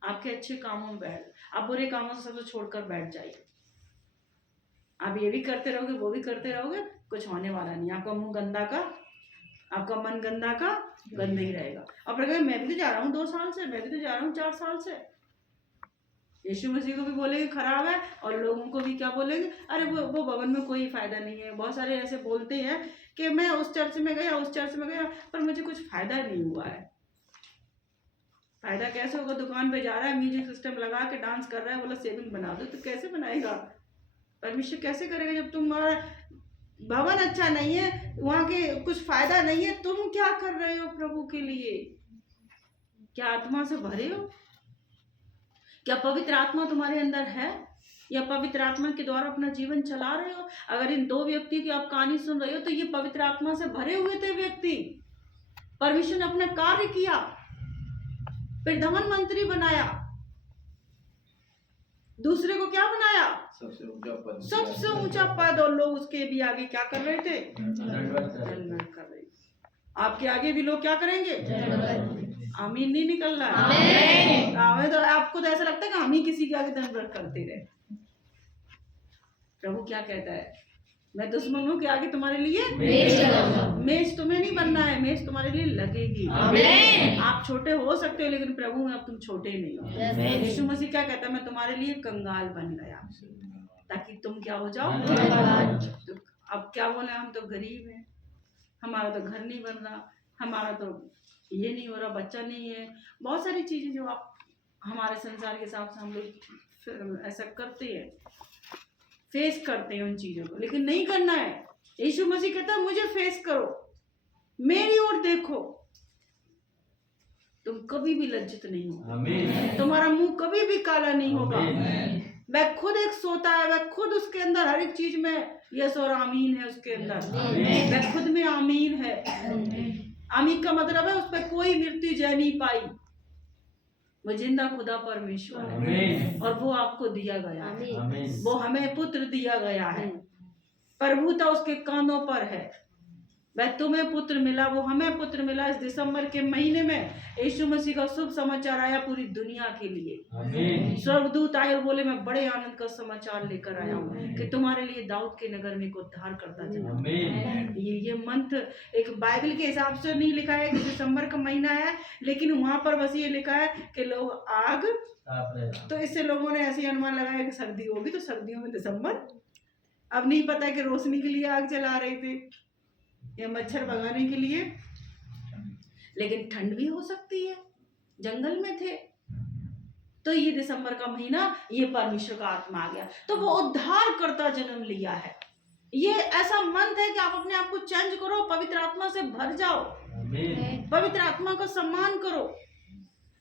आपके अच्छे कामों में बैठ, आप बुरे कामों से सब छोड़कर बैठ जाइए। आप ये भी करते रहोगे, वो भी करते रहोगे, कुछ होने वाला नहीं। आपका मुंह गंदा का, आपका मन गंदा का गंदा ही रहेगा। अब मैं भी तो जा रहा हूँ 2 साल से, मैं भी तो जा रहा हूँ 4 साल से। यीशु मसीह को भी बोलेंगे खराब है, और लोगों को भी क्या बोलेंगे? अरे वो भवन में कोई फायदा नहीं है। बहुत सारे ऐसे बोलते हैं कि मैं उस चर्च में गया, उस चर्च में गया, पर मुझे कुछ फायदा नहीं हुआ है। फायदा कैसे होगा? दुकान पे जा रहा है, म्यूजिक सिस्टम लगा के डांस कर रहा है, बोला सेविंग बना दो, तो कैसे बनाएगा? परमेश्वर कैसे करेगा जब तुम्हारा भवन अच्छा नहीं है, वहां के कुछ फायदा नहीं है? तुम क्या कर रहे हो प्रभु के लिए? क्या आत्मा से भरे हो? क्या पवित्र आत्मा तुम्हारे अंदर है, या पवित्र आत्मा के द्वारा अपना जीवन चला रहे हो? अगर इन 2 व्यक्तियों की आप कहानी सुन रहे हो, तो ये पवित्र आत्मा से भरे हुए थे व्यक्ति। परमेश्वर ने अपना कार्य किया, प्रधानमंत्री बनाया, दूसरे को क्या बनाया? सबसे ऊंचा पद। और लोग उसके भी आगे क्या कर रहे थे? दंडवत कर रहे। आपके आगे भी लोग क्या करेंगे? आमीन नहीं निकल रहा है। तो आपको तो ऐसा लगता है कि हम ही किसी के आगे दंडवत करते रहे। प्रभु क्या कहता है? मैं दुश्मनों के आगे तुम्हारे लिए मेज तुम्हें नहीं बनना है, मेज तुम्हारे लिए लगेगी। आप छोटे हो सकते हो, लेकिन प्रभु में अब तुम छोटे नहीं हो। यीशु मसीह क्या कहता है? मैं तुम्हारे लिए कंगाल बन गया ताकि तुम क्या हो जाओ? तो अब क्या बोले? हम तो गरीब हैं, हमारा तो घर नहीं बन रहा, हमारा तो ये नहीं हो रहा, बच्चा नहीं है। बहुत सारी चीजें जो आप हमारे संसार के हिसाब से हम लोग ऐसा करते हैं, फेस करते हैं उन चीजों को, लेकिन नहीं करना है। यीशु मसीह कहता है मुझे फेस करो, मेरी ओर देखो, तुम कभी भी लज्जित नहीं हो, तुम्हारा मुंह कभी भी काला नहीं होगा। वह खुद एक सोता है, वह खुद उसके अंदर हर एक चीज में यस और आमीन है। उसके अंदर वह खुद में आमीन है। आमीन का मतलब है उस पर कोई मृत्यु जय नहीं पाई। वो जिंदा खुदा परमेश्वर है, और वो आपको दिया गया है। वो हमें पुत्र दिया गया है, प्रभुता उसके कानों पर है। वह तुम्हें पुत्र मिला, वो हमें पुत्र मिला। इस दिसंबर के महीने में यीशु मसीह का शुभ समाचार आया पूरी दुनिया के लिए। स्वर्गदूत आए और बोले मैं बड़े आनंद का समाचार लेकर आया हूँ कि तुम्हारे लिए दाऊद के नगर में एक उद्धार करता जन्मा। ये मंथ एक बाइबल के हिसाब से नहीं लिखा है कि दिसंबर का महीना है, लेकिन वहां पर बस ये लिखा है कि लोग आग, तो इससे लोगों ने ऐसे अनुमान लगाया कि सर्दी होगी, तो सर्दियों में दिसंबर। अब नहीं पता है कि रोशनी के लिए आग जला रहे थे या मच्छर भगाने के लिए, लेकिन ठंड भी हो सकती है, जंगल में थे। तो ये दिसंबर का महीना, ये परमेश्वर का आत्मा आ गया, तो वो उद्धार करता जन्म लिया है। ये ऐसा मंथ है कि आप अपने आप को चेंज करो, पवित्र आत्मा से भर जाओ, पवित्र आत्मा का सम्मान करो।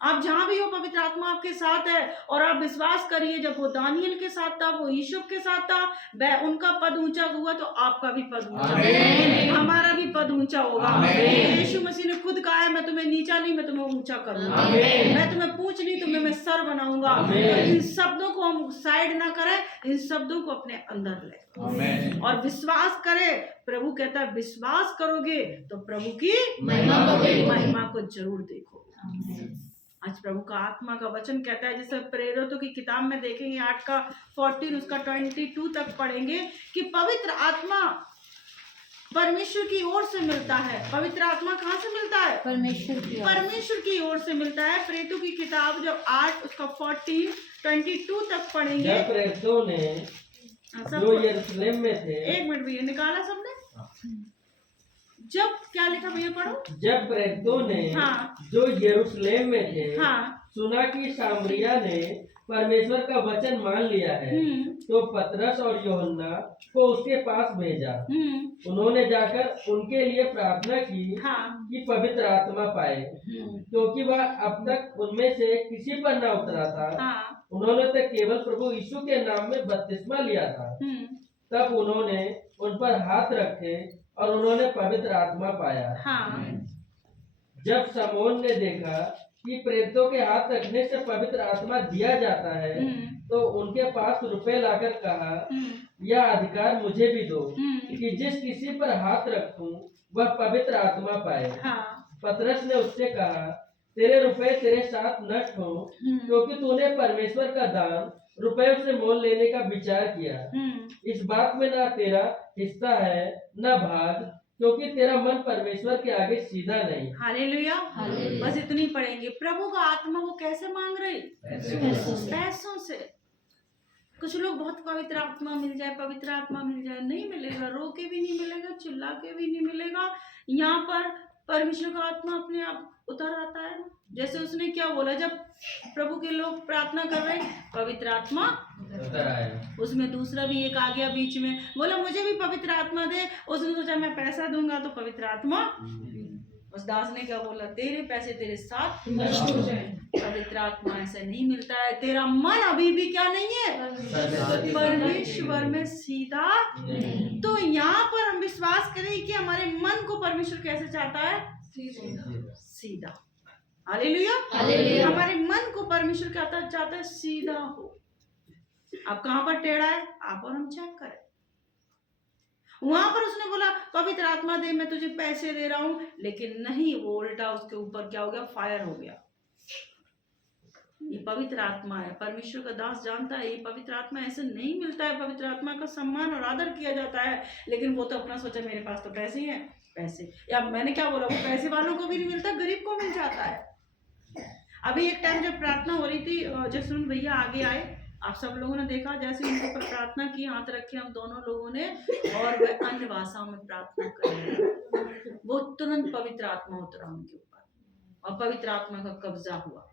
आप जहां भी हो, पवित्र आत्मा आपके साथ है। और आप विश्वास करिए, जब वो दानियल के साथ था, वो यूसुफ के साथ था, वह उनका पद ऊंचा हुआ, तो आपका भी पद ऊंचा होगा, हमारा भी पद ऊंचा होगा। यीशु मसीह ने खुद कहा है मैं तुम्हें नीचा नहीं, मैं तुम्हें ऊंचा करूंगा, मैं तुम्हें पूंछ नहीं, तुम्हें मैं सर बनाऊंगा। तो इन शब्दों को हम साइड ना करें, इन शब्दों को अपने अंदर ले और विश्वास करें। प्रभु कहता है विश्वास करोगे तो प्रभु की महिमा को जरूर देखोगे। आज प्रभु का आत्मा का वचन कहता है, जैसे प्रेरितों की किताब में देखेंगे 8:14 उसका 22 तक पढ़ेंगे कि पवित्र आत्मा परमेश्वर की ओर से मिलता है। पवित्र आत्मा कहाँ से मिलता है? परमेश्वर की ओर से मिलता है। प्रेरितों की किताब जब 8 उसका 22 तक पढ़ेंगे। जब प्रेरितों ने जो यरूशलेम में थे, एक मिनट भैया, निकाला सबने? जब क्या लिखा भैया, पढ़ो। जब प्रेरितों ने हाँ। जो यरूशलेम में थे, हाँ। सुना कि सामरिया ने परमेश्वर का वचन मान लिया है, तो पतरस और यूहन्ना को उसके पास भेजा। उन्होंने जाकर उनके लिए प्रार्थना की हाँ। कि पवित्र आत्मा पाए, क्योंकि वह अब तक उनमें से किसी पर न उतरा था। हाँ। उन्होंने तो केवल प्रभु यीशु के नाम में बपतिस्मा लिया था। तब उन्होंने उन पर हाथ रखे और उन्होंने पवित्र आत्मा पाया। हाँ। जब शमौन ने देखा कि प्रेरितों के हाथ रखने से पवित्र आत्मा दिया जाता है, तो उनके पास रुपए लाकर कहा, यह अधिकार मुझे भी दो कि जिस किसी पर हाथ रखूं वह पवित्र आत्मा पाए। हाँ। पतरस ने उससे कहा, तेरे रुपए तेरे साथ नष्ट हो, क्योंकि तूने परमेश्वर का दान रुपयों से मोल लेने का विचार किया। इस बात में न तेरा हिस्सा है न भाग, क्योंकि तेरा मन परमेश्वर के आगे सीधा नहीं। हालेलुया। बस इतनी पढ़ेंगे। प्रभु का आत्मा वो कैसे मांग रहे? पैसों से। कुछ लोग बहुत पवित्र आत्मा मिल जाए, पवित्र आत्मा मिल जाए, नहीं मिलेगा। रो के भी नहीं मिलेगा, चिल्ला के भी नहीं मिलेगा। यहाँ पर परमेश्वर का आत्मा अपने आप उतर आता है। जैसे उसने क्या बोला, जब प्रभु के लोग प्रार्थना कर रहे, पवित्र आत्मा उतर आया। उसमें दूसरा भी एक आ गया बीच में, बोला मुझे भी पवित्र आत्मा दे। उसने सोचा मैं पैसा दूंगा तो पवित्र आत्मा। उस दास ने क्या बोला, तेरे पैसे तेरे साथ नष्ट हो जाए। पवित्र आत्मा ऐसे नहीं मिलता है। तेरा मन अभी भी क्या नहीं है, परमेश्वर में सीधा। तो यहाँ पर हम विश्वास करें कि हमारे मन को परमेश्वर कैसे चाहता है, सीधा। हालेलुया। हमारे मन को परमेश्वर क्या चाहता है, सीधा हो। अब कहाँ पर टेढ़ा है, आप और हम चेक करें। वहां पर उसने बोला पवित्र आत्मा दे, मैं तुझे पैसे दे रहा हूं, लेकिन नहीं, वो उल्टा उसके ऊपर क्या हो गया, फायर हो गया। ये पवित्र आत्मा है। परमेश्वर का दास जानता है ये पवित्र आत्मा ऐसे नहीं मिलता है। पवित्र आत्मा का सम्मान और आदर किया जाता है, लेकिन वो तो अपना सोचा मेरे पास तो पैसे ही हैं, पैसे। या मैंने क्या बोला, वो पैसे वालों को भी नहीं मिलता, गरीब को मिल जाता है। अभी एक टाइम जब प्रार्थना हो रही थी, जसवंत भैया आगे आए, आप सब लोगों ने देखा, जैसे उनके ऊपर प्रार्थना की, हाथ रखे हम दोनों लोगों ने, और वह अन्य भाषाओं में प्रार्थना कर रहे हैं। वो तुरंत पवित्र आत्मा उतरा उनके ऊपर और पवित्र आत्मा का कब्जा हुआ।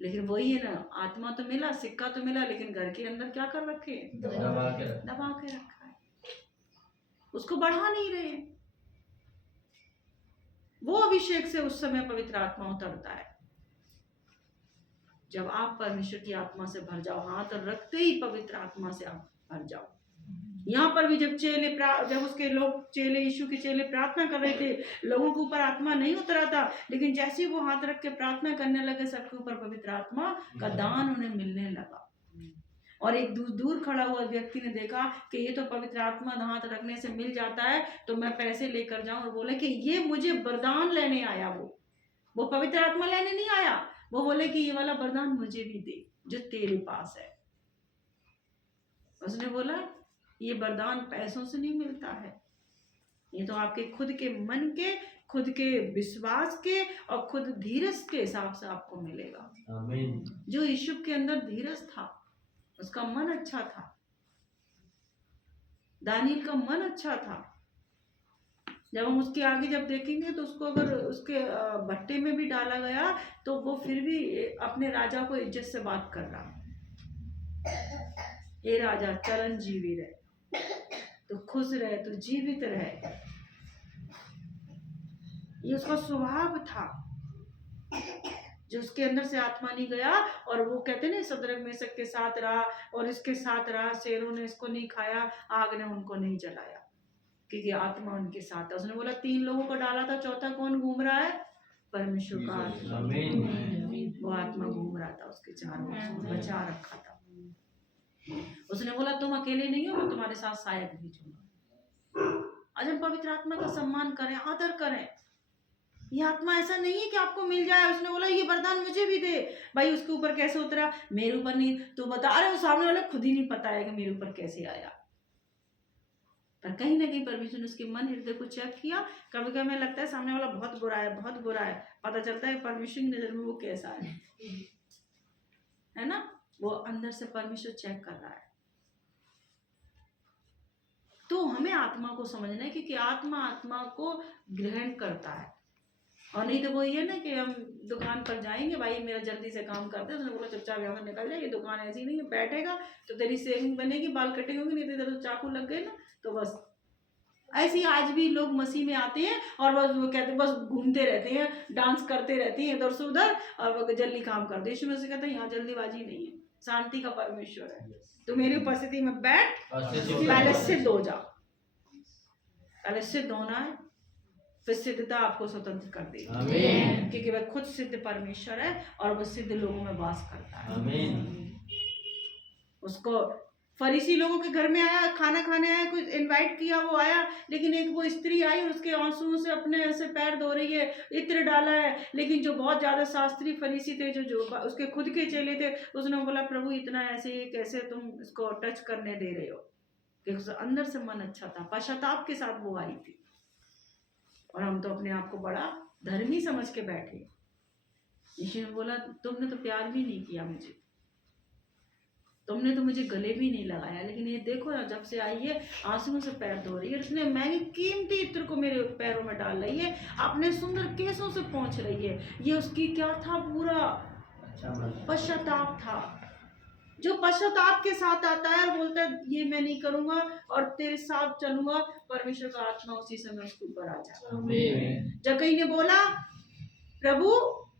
लेकिन वही है ना, आत्मा तो मिला, सिक्का तो मिला, लेकिन घर के अंदर क्या कर रखे, दबा के रखा है, उसको बढ़ा नहीं रहे। वो अभिषेक से उस समय पवित्र आत्मा उतरता है जब आप परमेश्वर की आत्मा से भर जाओ। हाथ रखते ही पवित्र आत्मा से आप भर जाओ। यहाँ पर भी जब उसके लोग चेले, यीशु के चेले प्रार्थना कर रहे थे, लोगों के ऊपर आत्मा नहीं उतरा था, लेकिन जैसे ही वो हाथ रख के प्रार्थना करने लगे, सबके ऊपर पवित्र आत्मा का दान उन्हें मिलने लगा। और एक दूर खड़ा हुआ व्यक्ति ने देखा कि ये तो पवित्र आत्मा हाथ रखने से मिल जाता है, तो मैं पैसे लेकर जाऊं, और बोले कि ये मुझे वरदान लेने आया। वो पवित्र आत्मा लेने नहीं आया, वो बोले कि ये वाला वरदान मुझे भी दे जो तेरे पास है। उसने बोला ये वरदान पैसों से नहीं मिलता है, ये तो आपके खुद के मन के, खुद के विश्वास के और खुद धीरज के हिसाब से आपको मिलेगा। आमीन। जो यीशु के अंदर धीरज था, उसका मन अच्छा था, दानियल का मन अच्छा था। जब हम उसके आगे जब देखेंगे तो उसको अगर उसके भट्टे में भी डाला गया तो वो फिर भी अपने राजा को इज्जत से बात कर रहा, हे राजा चिरंजीवी रहे, तो खुश रहे, तो जीवित रहे। ये उसका स्वभाव था जो उसके अंदर से आत्मा नहीं गया। और वो कहते ना, सदरक मेसक के साथ रहा और इसके साथ रहा, शेरों ने इसको नहीं खाया, आग ने उनको नहीं जलाया, क्योंकि आत्मा उनके साथ था। उसने बोला 3 लोगों को डाला था, चौथा कौन घूम रहा है, परमेश्वर का आत्मा। वो आत्मा घूम रहा था उसके चारों ओर, बचा रखा था। उसने बोला तुम अकेले नहीं हो, मैं तुम्हारे साथ सहायक भेजूंगा। आज हम पवित्र आत्मा का सम्मान करें, आदर करें। ये आत्मा ऐसा नहीं है कि आपको मिल जाए। उसने बोला ये वरदान मुझे भी दे। भाई उसके ऊपर कैसे उतरा, मेरे ऊपर नहीं, तू बता। अरे वो सामने वाले खुद ही नहीं पता है कि मेरे ऊपर कैसे आया। पर कहीं ना कहीं परमेश्वर ने उसके मन हृदय को चेक किया। कभी कभी हमें लगता है सामने वाला बहुत बुरा है, बहुत बुरा है, पता चलता है परमेश्वर की नजर में वो कैसा है ना। वो अंदर से परमेश्वर चेक कर रहा है। तो हमें आत्मा को समझना है, क्योंकि आत्मा को ग्रहण करता है। और नहीं तो वो ये ना कि हम दुकान पर जाएंगे, भाई मेरा जल्दी से काम कर दे, उसने बोला चुपचाप यहाँ से निकल जाए, ये दुकान ऐसी नहीं है, बैठेगा तो तेरी सेविंग बनेगी, बाल कटिंग होंगे, नहीं तो इधर चाकू लग गए ना तो बस। ऐसे ही आज भी लोग मसीह में आते हैं और बस वो कहते हैं, बस घूमते रहते हैं, डांस करते रहती हैं इधर से उधर और वो जल्दी काम कर दे। यीशु मसीह कहते हैं यहाँ जल्दीबाजी नहीं है, शांति का परमेश्वर है, तो मेरी उपस्थिति में बैठ, पहले सिद्ध हो जाओ, पहले सिद्ध होना है, फिर सिद्धता आपको स्वतंत्र कर देगी, क्योंकि वह खुद सिद्ध परमेश्वर है और वह सिद्ध लोगों में वास करता है। उसको फरीसी लोगों के घर में आया, खाना खाने आया, कुछ इनवाइट किया, वो आया, लेकिन एक वो स्त्री आई, उसके आंसुओं से अपने ऐसे पैर धो रही है, इत्र डाला है, लेकिन जो बहुत ज्यादा शास्त्री फरीसी थे, जो उसके खुद के चेले थे, उसने बोला प्रभु इतना ऐसे कैसे तुम इसको टच करने दे रहे हो, क्योंकि अंदर से मन अच्छा था, पश्चाताप के साथ वो आई थी। और हम तो अपने आप को बड़ा धर्मी समझ के बैठे। यीशु ने बोला तुमने तो प्यार भी नहीं किया मुझे, तुमने तो मुझे गले भी नहीं लगाया, लेकिन ये देखो ना, जब से आई है आंसुओं से पैर धो रही है, इसने महंगी कीमती इत्र को मेरे पैरों में डाल रही है, अपने सुंदर केसों से पहुंच रही है। ये उसकी क्या था, पूरा पश्चाताप था। जो पश्चाताप के साथ आता है और बोलता है ये मैं नहीं करूंगा और तेरे साथ चलूंगा, परमेश्वर का आत्मा उसी समय उसके ऊपर आ जाता। जब कहीं ने बोला प्रभु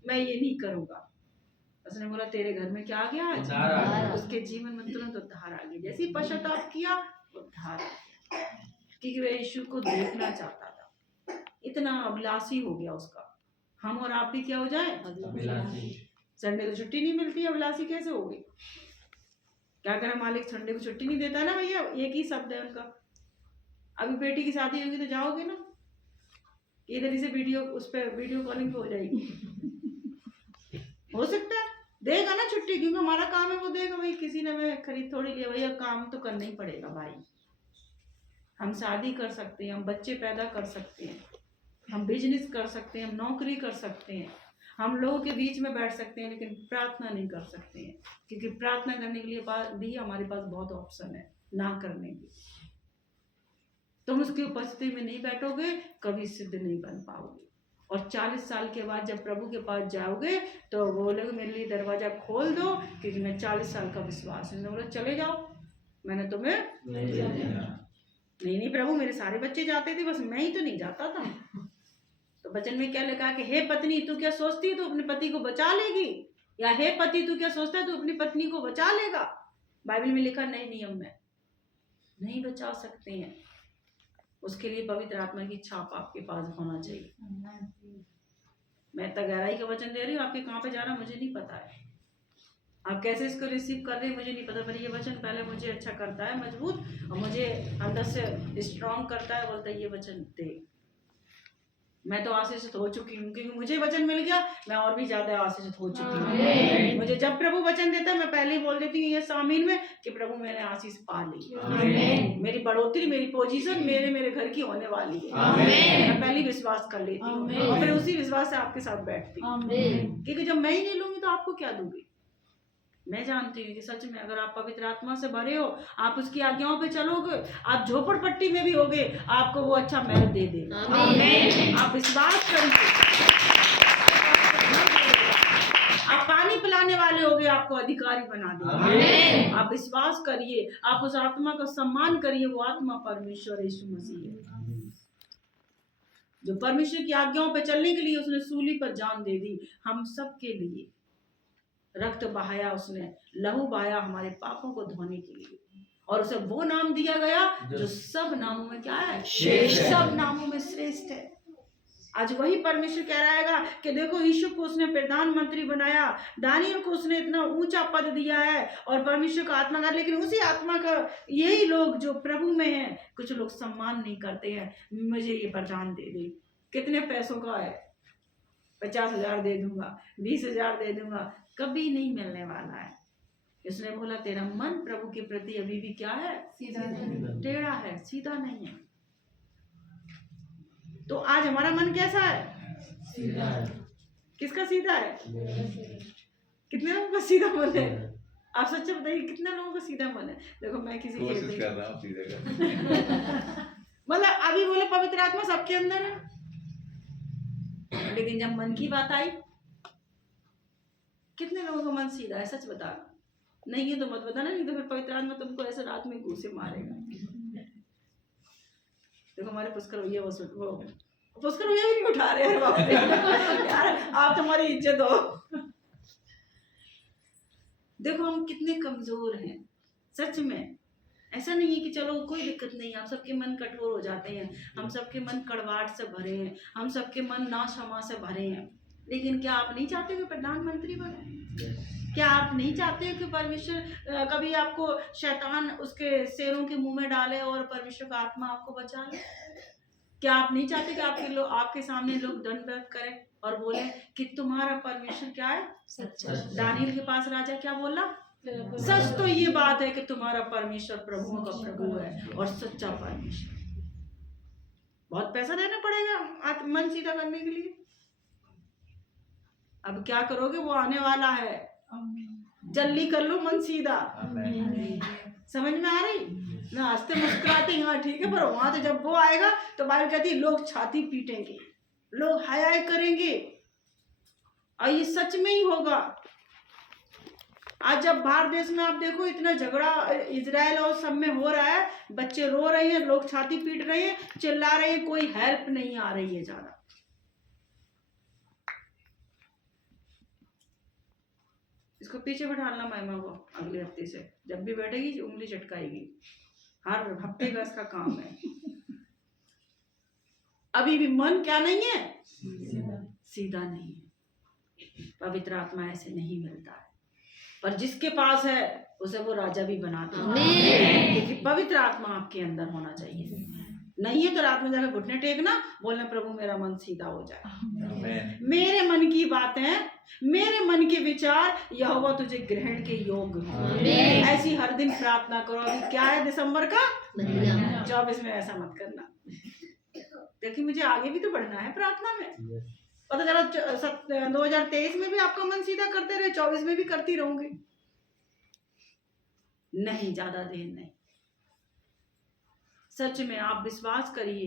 मैं ये नहीं करूंगा, उसने बोला तेरे घर में क्या आ गया, उसके जीवन में तुरंत उद्धार आ गया। जैसे ही पश्चाताप किया उद्धार आ गया, क्योंकि वह यीशु को देखना चाहता था, इतना अभिलाषी हो गया उसका। हम और आप भी क्या हो जाए, संडे को छुट्टी नहीं मिलती, अभिलाषी कैसे हो गई? क्या करें, मालिक संडे को छुट्टी नहीं देता ना भैया, एक ही शब्द है उनका। अभी बेटी की शादी होगी तो जाओगे ना, इधर से वीडियो उस पर वीडियो कॉलिंग पे हो जाएगी। हो सकता है देगा ना छुट्टी, क्योंकि हमारा काम है, वो देगा भाई, किसी ने हमें खरीद थोड़ी लिया, भैया काम तो करना ही पड़ेगा भाई। हम शादी कर सकते हैं, हम बच्चे पैदा कर सकते हैं, हम बिजनेस कर सकते हैं, हम नौकरी कर सकते हैं, हम लोगों के बीच में बैठ सकते हैं, लेकिन प्रार्थना नहीं कर सकते हैं, क्योंकि प्रार्थना करने के लिए भी हमारे पास बहुत ऑप्शन है ना करने की। तुम उसकी उपस्थिति में नहीं बैठोगे, कभी सिद्ध नहीं बन पाओगे। और 40 साल के बाद जब प्रभु के पास जाओगे तो बोलोगे मेरे लिए दरवाजा खोल दो, क्योंकि मैं 40 साल का विश्वास है। बोला चले जाओ, मैंने तुम्हें नहीं प्रभु, मेरे सारे बच्चे जाते थे, बस मैं ही तो नहीं जाता था। तो वचन में क्या लिखा कि हे पत्नी तू क्या सोचती है तू अपने पति को बचा लेगी, या हे पति तू क्या सोचता है तू अपनी पत्नी को बचा लेगा? बाइबल में लिखा नहीं, नियम में नहीं बचा सकते हैं, उसके लिए पवित्र आत्मा की छाप आपके पास होना चाहिए। मैं इतना गहराई का वचन दे रही हूँ, आपके कहाँ पे जा रहा मुझे नहीं पता है, आप कैसे इसको रिसीव कर रहे हैं मुझे नहीं पता, पर ये वचन पहले मुझे अच्छा करता है मजबूत, और मुझे अंदर से स्ट्रॉन्ग करता है, बोलता है ये वचन दे। मैं तो आशीषित हो चुकी हूँ, क्योंकि मुझे वचन मिल गया, मैं और भी ज्यादा आशीषित हो चुकी हूँ। मुझे जब प्रभु वचन देता है मैं पहले ही बोल देती हूँ ये सामीन में कि प्रभु मैंने आशीष पा ली, मेरी बढ़ोतरी, मेरी पोजीशन मेरे घर की होने वाली है। मैं पहले विश्वास कर लेती हूँ और फिर उसी विश्वास से आपके साथ बैठती हूँ, क्योंकि जब मैं ही नहीं लूंगी तो आपको क्या दूंगी? मैं जानती हूँ कि सच में अगर आप पवित्र आत्मा से भरे हो, आप उसकी आज्ञाओं पे चलोगे, आप झोपड़पट्टी में भी होगे, आपको वो अच्छा महल दे देगा। आप विश्वास करिए, आप पानी पिलाने वाले होगे, आपको अधिकारी बना देगा। आप विश्वास करिए, आप उस आत्मा का सम्मान करिए, वो आत्मा परमेश्वर यीशु मसीह है, जो परमेश्वर की आज्ञाओं पे चलने के लिए उसने सूली पर जान दे दी, हम सब के लिए रक्त बहाया, उसने लहू बहाया हमारे पापों को धोने के लिए, और उसे वो नाम दिया गया जो सब नामों में क्या है, सब नामों में श्रेष्ठ है। आज वही परमेश्वर कह रहा है कि देखो यीशु को उसने प्रधानमंत्री बनाया, दानियल को उसने इतना ऊंचा पद दिया है और परमेश्वर का आत्मा का, लेकिन उसी आत्मा का यही लोग जो प्रभु में हैं, कुछ लोग सम्मान नहीं करते हैं। मुझे ये प्रदान दे दे, कितने पैसों का है, 50,000 दे दूंगा, 20,000 दे दूंगा, कभी नहीं मिलने वाला है। उसने बोला तेरा मन प्रभु के प्रति अभी भी क्या है, टेढ़ा है, सीधा नहीं है। तो आज हमारा मन कैसा है, सीधा है। किसका सीधा है? कितने लोगों का सीधा मन है? आप सच्चे बताइए कितने लोगों का सीधा मन है? देखो मैं किसी कोशिश कर रहा हूँ सीधे का। मतलब अभी बोले पवित्र आत्मा सबके अंदर है, लेकिन जब मन की बात आई, कितने लोगों का मन सीधा है? सच बता, नहीं है तो मत बताना, नहीं तो फिर पवित्र आत्मा तुमको ऐसे रात में घूसे मारेगा। देखो हमारे पुष्कर भैया वो पुष्कर भैया भी नहीं उठा रहे हैं, बाप रे यार आप तुम्हारी इज्जत हो। देखो हम कितने कमजोर हैं सच में। ऐसा नहीं है कि चलो कोई दिक्कत नहीं, आप सबके मन कठोर हो जाते हैं, हम सबके मन कड़वाहट से भरे हैं, हम सबके मन ना क्षमा से भरे हैं, लेकिन क्या आप नहीं चाहते कि प्रधानमंत्री बने? क्या आप नहीं चाहते कि परमेश्वर कभी आपको शैतान उसके शेरों के मुंह में डाले और परमेश्वर का आत्मा आपको बचा ले? क्या आप नहीं चाहते कि आपके सामने लोग दंडवत करें और बोले कि तुम्हारा परमेश्वर क्या है? सच्चा। दानियल के पास राजा क्या बोला? सच तो ये बात है कि तुम्हारा परमेश्वर प्रभुओं का प्रभु है और सच्चा परमेश्वर। बहुत पैसा देना पड़ेगा मन सीधा करने के लिए। अब क्या करोगे, वो आने वाला है, जल्दी कर लो मन सीधा। समझ में आ रही ना? हंसते मुस्कुराते यहाँ ठीक है, पर वहां तो जब वो आएगा तो बाइबल कहती है लोग छाती पीटेंगे, लोग हाय करेंगे, और ये सच में ही होगा। आज जब भारत देश में आप देखो इतना झगड़ा इजराइल और सब में हो रहा है, बच्चे रो रहे हैं, लोग छाती पीट रहे हैं, चिल्ला रहे हैं, कोई हेल्प नहीं आ रही है ज्यादा। इसको पीछे बैठाना महिमा को, अगले हफ्ते से जब भी बैठेगी उंगली चटकाएगी, हर हफ्ते का इसका काम है। अभी भी मन क्या नहीं है? सीधा नहीं है। पवित्र आत्मा ऐसे नहीं मिलता है, पर जिसके पास है उसे वो राजा भी बनाता है, क्योंकि पवित्र आत्मा आपके अंदर होना चाहिए। नहीं है तो रात में जाकर घुटने टेकना, बोलना प्रभु मेरा मन सीधा हो जाए, मेरे मन की बातें, मेरे मन के विचार यहोवा तुझे ग्रहण के योग्य हो। ऐसी हर दिन प्रार्थना करो। अभी क्या है, दिसंबर का 24 में, ऐसा मत करना। देखिए मुझे आगे भी तो बढ़ना है प्रार्थना में। पता चला 2023 में भी आपका मन सीधा करते रहे, 24 में भी करती रहूंगी। नहीं, ज्यादा देर नहीं। सच में आप विश्वास करिए,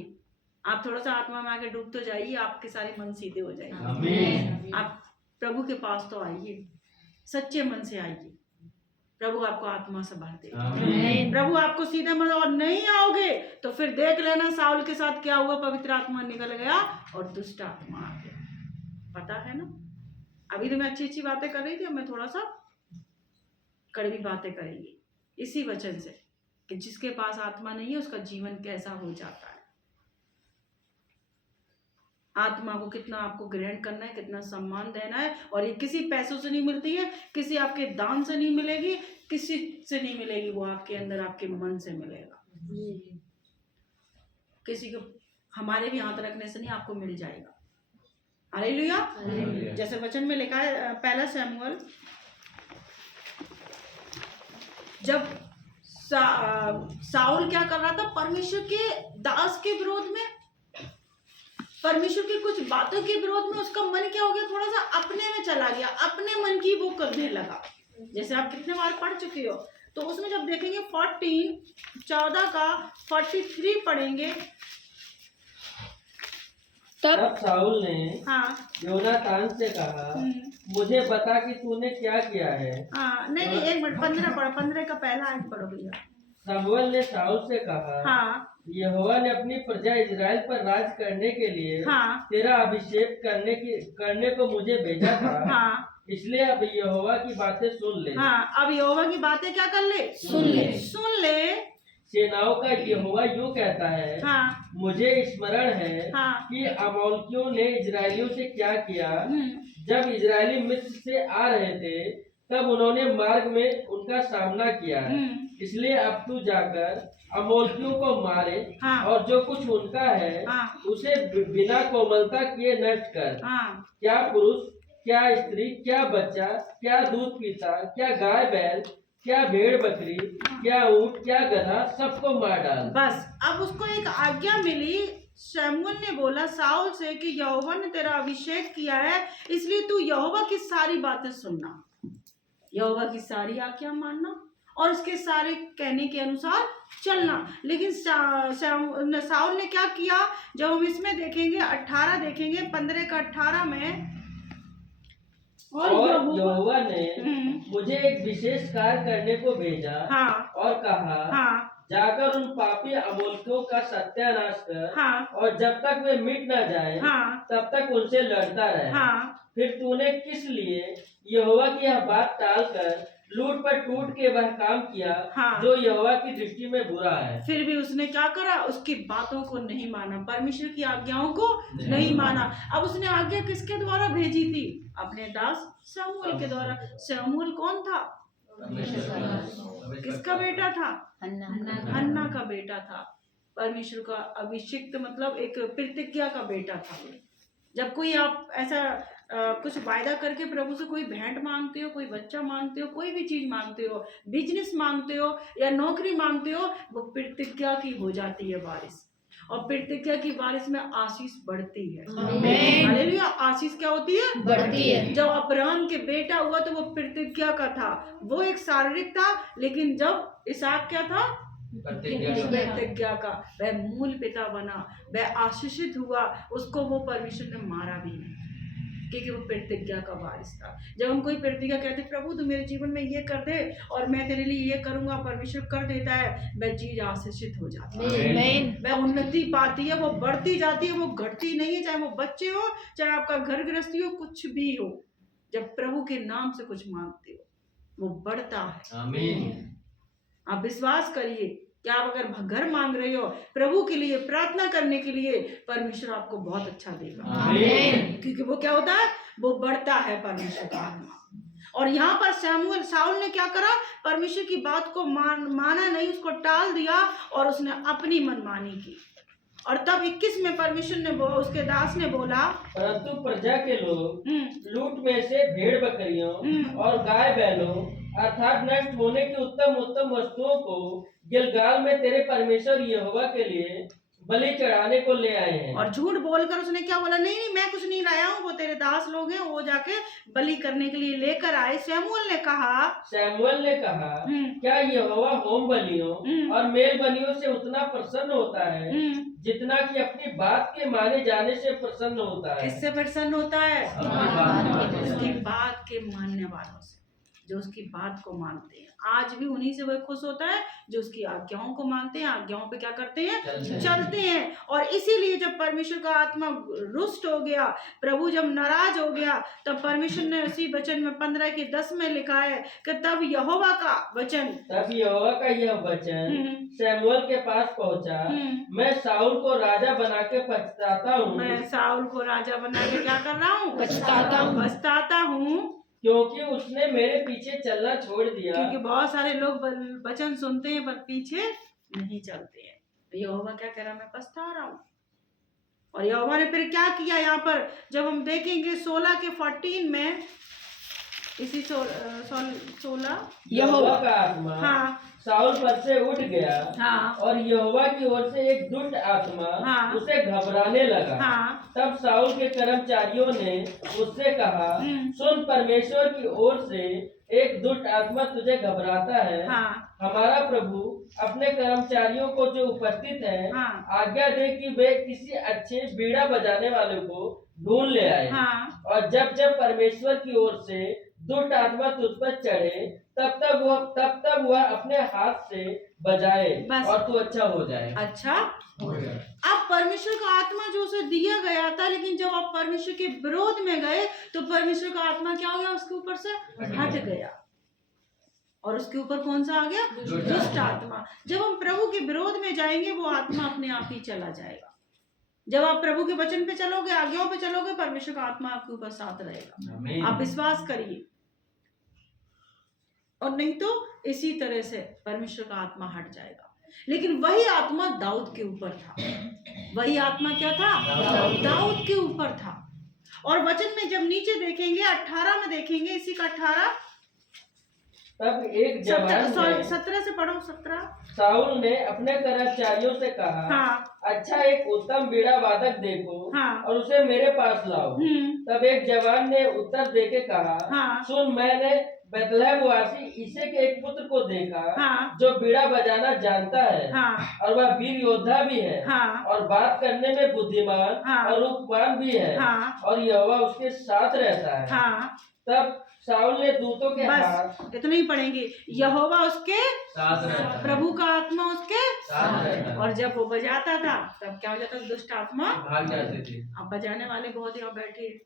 आप थोड़ा सा आत्मा में आके डूब तो जाइए, आपके सारे मन सीधे हो जाएंगे। आप प्रभु के पास तो आइए, सच्चे मन से आइए, प्रभु आपको आत्मा से भर देगा। प्रभु आपको सीधे मन, और नहीं आओगे तो फिर देख लेना साउल के साथ क्या हुआ, पवित्र आत्मा निकल गया और दुष्ट आत्मा आ गया। पता है ना? अभी तो मैं अच्छी अच्छी बातें कर रही थी, अब मैं थोड़ा सा कड़वी बातें करेंगी इसी वचन से कि जिसके पास आत्मा नहीं है उसका जीवन कैसा हो जाता है। आत्मा को कितना आपको ग्रहण करना है, कितना सम्मान देना है, और ये किसी पैसों से नहीं मिलती है, किसी आपके दान से नहीं मिलेगी, किसी से नहीं मिलेगी, वो आपके अंदर आपके मन से मिलेगा। किसी को हमारे भी हाथ रखने से नहीं, आपको मिल जाएगा। हालेलुया। जैसे वचन में लिखा है, पहला शमूएल, जब साउल क्या कर रहा था, परमेश्वर के दास के विरोध में, परमेश्वर की कुछ बातों के विरोध में उसका मन क्या हो गया, थोड़ा सा अपने में चला गया, अपने मन की वो करने लगा। जैसे आप कितने बार पढ़ चुके हो, तो उसमें जब देखेंगे 14 का 43 पढ़ेंगे, तब साउल ने योनातान से कहा, मुझे बता कि तूने क्या किया है। नहीं, एक मिनट, 15 का पहला आयत पढ़ो भैया। शमूएल ने साउल से कहा, यहोवा ने अपनी प्रजा इजराइल पर राज करने के लिए तेरा अभिषेक करने को मुझे भेजा था। इसलिए अब यहोवा की बातें सुन ले। अब यहोवा की बातें क्या कर ले? सुन ले। सेनाओं का यहोवा यूं कहता है, मुझे स्मरण है कि अमालेकियों ने इजरायलियों से क्या किया। जब इजरायली मिस्र से आ रहे थे तब उन्होंने मार्ग में उनका सामना किया। इसलिए अब तू जाकर अमालेकियों को मारे और जो कुछ उनका है उसे बिना कोमलता किए नष्ट कर। क्या पुरुष, क्या स्त्री, क्या बच्चा, क्या दूध पीता, क्या गाय बैल, क्या भेड़ बकरी, क्या ऊंट, क्या गधा, सबको मार डाल। बस अब उसको एक आज्ञा मिली। शमूएल ने बोला साउल से कि यहोवा ने तेरा अभिषेक किया है, इसलिए तू यहोवा की सारी बातें सुनना, यहोवा की सारी आज्ञा मानना और उसके सारे कहने के अनुसार चलना। लेकिन साउल ने क्या किया, जब हम इसमें देखेंगे 18 देखेंगे 15 का 18 में, और यहोवा ने मुझे एक विशेष कार्य करने को भेजा हाँ और कहा हाँ जाकर उन पापी अमोलकियों का सत्यानाश कर हाँ और जब तक वे मिट न जाए हाँ तब तक उनसे लड़ता रहे। हाँ फिर तूने किस लिए यहोवा की यह बात टालकर लूट पर टूट के वह काम किया हाँ। जो यहोवा की दृष्टि में बुरा है। फिर भी उसने क्या करा, उसकी बातों को नहीं माना, परमेश्वर की आज्ञाओं को नहीं माना। अब उसने आज्ञा किसके द्वारा भेजी थी, अपने दास शमूएल के द्वारा। शमूएल कौन था, किसका बेटा था, हन्ना का बेटा था। परमेश्वर का अभिषिक्त मतलब एक प्रतिज्ञा का बेटा था। जब कोई आप ऐसा कुछ वायदा करके प्रभु से कोई भेंट मांगते हो, कोई बच्चा मांगते हो, कोई भी चीज मांगते हो, बिजनेस मांगते हो या नौकरी मांगते हो, वो प्रतिज्ञा की हो जाती है बारिश। और प्रतिज्ञा की बारिश में आशीष बढ़ती है। हालेलुया। आशीष क्या होती है, बढ़ती है। जब अब्राहम के बेटा हुआ तो वो प्रतिज्ञा का था, वो एक शारीरिक था। लेकिन जब इसहाक क्या था, प्रतिज्ञा का, वह मूल पिता बना, वह आशीषित हुआ। उसको वो परमेश्वर ने मारा भी नहीं, क्योंकि वो प्रतिज्ञा का वारिस था। जब हम कोई प्रतिज्ञा कहते, प्रभु तू मेरे जीवन में ये कर दे और मैं तेरे लिए ये करूंगा, परमेश्वर कर देता है, वह चीज आशीषित हो जाती है, वह उन्नति पाती है, वो बढ़ती जाती है, वो घटती नहीं है। चाहे वो बच्चे हो, चाहे आपका घर गृहस्थी हो, कुछ भी हो, जब प्रभु के नाम से कुछ मांगते हो वो बढ़ता है। आमीन। आप विश्वास करिए कि आप अगर घर मांग रहे हो प्रभु के लिए, प्रार्थना करने के लिए, परमेश्वर आपको बहुत अच्छा देगा। आमीन। क्योंकि वो क्या होता है, वो बढ़ता है परमेश्वर का आत्मा। और यहाँ पर साउल ने क्या करा, परमेश्वर की बात को माना नहीं, उसको टाल दिया और उसने अपनी मनमानी की। और तब 21 में परमेश्वर ने उसके दास ने बोला, परंतु प्रजा के लोग लूट में से भेड़ बकरियों और गाय बैलों अर्थात नष्ट होने की उत्तम उत्तम वस्तुओं को गिलगाल में तेरे परमेश्वर यहोवा के लिए बलि चढ़ाने को ले आए हैं। और झूठ बोलकर उसने क्या बोला, नहीं नहीं मैं कुछ नहीं लाया हूँ, वो तेरे दास लोग हैं, वो जाके बलि करने के लिए लेकर आए। शमूएल ने कहा क्या यहोवा होम बलियों और मेल बलियों से उतना प्रसन्न होता है जितना कि अपनी बात के माने जाने से प्रसन्न होता है? किससे प्रसन्न होता है, उसकी बात के मानने वालों से, जो उसकी बात को मानते हैं। आज भी उन्हीं से वह खुश होता है जो उसकी आज्ञाओं को मानते हैं, आज्ञाओं पे क्या करते हैं, चलते हैं। और इसीलिए जब परमेश्वर का आत्मा रुष्ट हो गया, प्रभु जब नाराज हो गया, तब परमेश्वर ने उसी वचन में 15 के 10 में लिखा है कि तब यहोवा का यह वचन शमूएल के पास पहुंचा, मैं साउल को राजा बना के पछताता हूँ। मैं साउल को राजा बना के क्या कर रहा हूँ, पछताता हूँ, क्योंकि उसने मेरे पीछे चलना छोड़ दिया। क्योंकि बहुत सारे लोग वचन सुनते हैं पर पीछे नहीं चलते हैं। तो यहोवा क्या कह रहा, मैं पछता रहा हूँ। और यहोवा ने फिर क्या किया, यहाँ पर जब हम देखेंगे 16 के 14 में, इसी 16 यहोवा का आत्मा हाँ साउल पर से उठ गया हाँ और यहोवा की ओर से एक दुष्ट आत्मा हाँ उसे घबराने लगा। हाँ तब साउल के कर्मचारियों ने उससे कहा, सुन, परमेश्वर की ओर से एक दुष्ट आत्मा तुझे घबराता है। हाँ हमारा प्रभु अपने कर्मचारियों को जो उपस्थित है हाँ आज्ञा दे कि वे किसी अच्छे बीड़ा बजाने वाले को ढूंढ ले आए। हाँ और जब जब परमेश्वर की ओर से दुष्ट आत्मा तुझ पर चढ़े तब तब वह अपने हाथ से बजाए और तू अच्छा हो जाए। अच्छा, अब परमेश्वर का आत्मा जो उसे दिया गया था, लेकिन जब आप परमेश्वर के विरोध में गए तो परमेश्वर का आत्मा क्या हो गया, उसके ऊपर से हट गया और उसके ऊपर कौन सा आ गया, दुष्ट आत्मा। जब हम प्रभु के विरोध में जाएंगे वो आत्मा अपने आप ही चला जाएगा। जब आप प्रभु के वचन पे चलोगे, आज्ञाओं पे चलोगे, परमेश्वर का आत्मा आपके ऊपर साथ रहेगा। आप विश्वास करिए। और नहीं तो इसी तरह से परमेश्वर का आत्मा हट जाएगा। लेकिन वही आत्मा दाऊद के ऊपर था। वही आत्मा क्या था, दाऊद के ऊपर था। और वचन में जब नीचे देखेंगे 18 में देखेंगे, इसी का 18 तब एक जवान 17 से पढ़ो, 17। साउल ने अपने कर्मचारियों से कहा, हाँ अच्छा एक उत्तम बीड़ा वादक देखो हाँ और उसे मेरे पास लाओ। तब एक जवान ने उत्तर देके कहा, हाँ सुन, मैंने बेतलहमवासी यीशु के एक पुत्र को देखा हाँ जो बीड़ा बजाना जानता है हाँ और वह वीर योद्धा भी है हाँ और बात करने में बुद्धिमान हाँ। और रूपवान भी है हाँ और यहोवा उसके साथ रहता है। हाँ तब शाऊल ने दूतों के हाथ बस इतना ही पढ़ेंगे। यहोवा उसके साथ रहता है। प्रभु का आत्मा उसके साथ रहता है। और जब वो बजाता था तब क्या हो जाता था, दुष्ट आत्मा भाग जाते थे। अब बजाने वाले बहुत यहाँ बैठे हैं।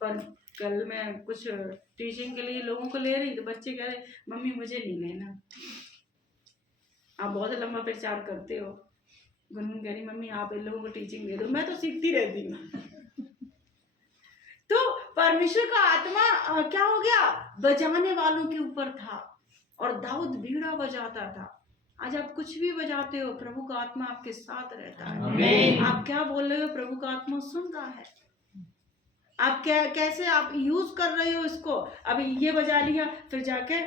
पर कल मैं कुछ टीचिंग के लिए लोगों को ले रही तो बच्चे कह रहे मम्मी मुझे नहीं लेना। आप बहुत लंबा प्रचार करते हो। गुनगुन कह रही मम्मी आप इन लोगों को टीचिंग दे दो, मैं तो सीखती रहती हूँ। तो परमेश्वर का आत्मा क्या हो गया, बजाने वालों के ऊपर था और दाऊद बीड़ा बजाता था। आज आप कुछ भी बजाते हो, प्रभु का आत्मा आपके साथ रहता है। आमीन। आप क्या बोल रहे हो, प्रभु का आत्मा सुन रहा है। आप क्या कैसे आप यूज कर रहे हो इसको। अभी ये बजा लिया फिर जाके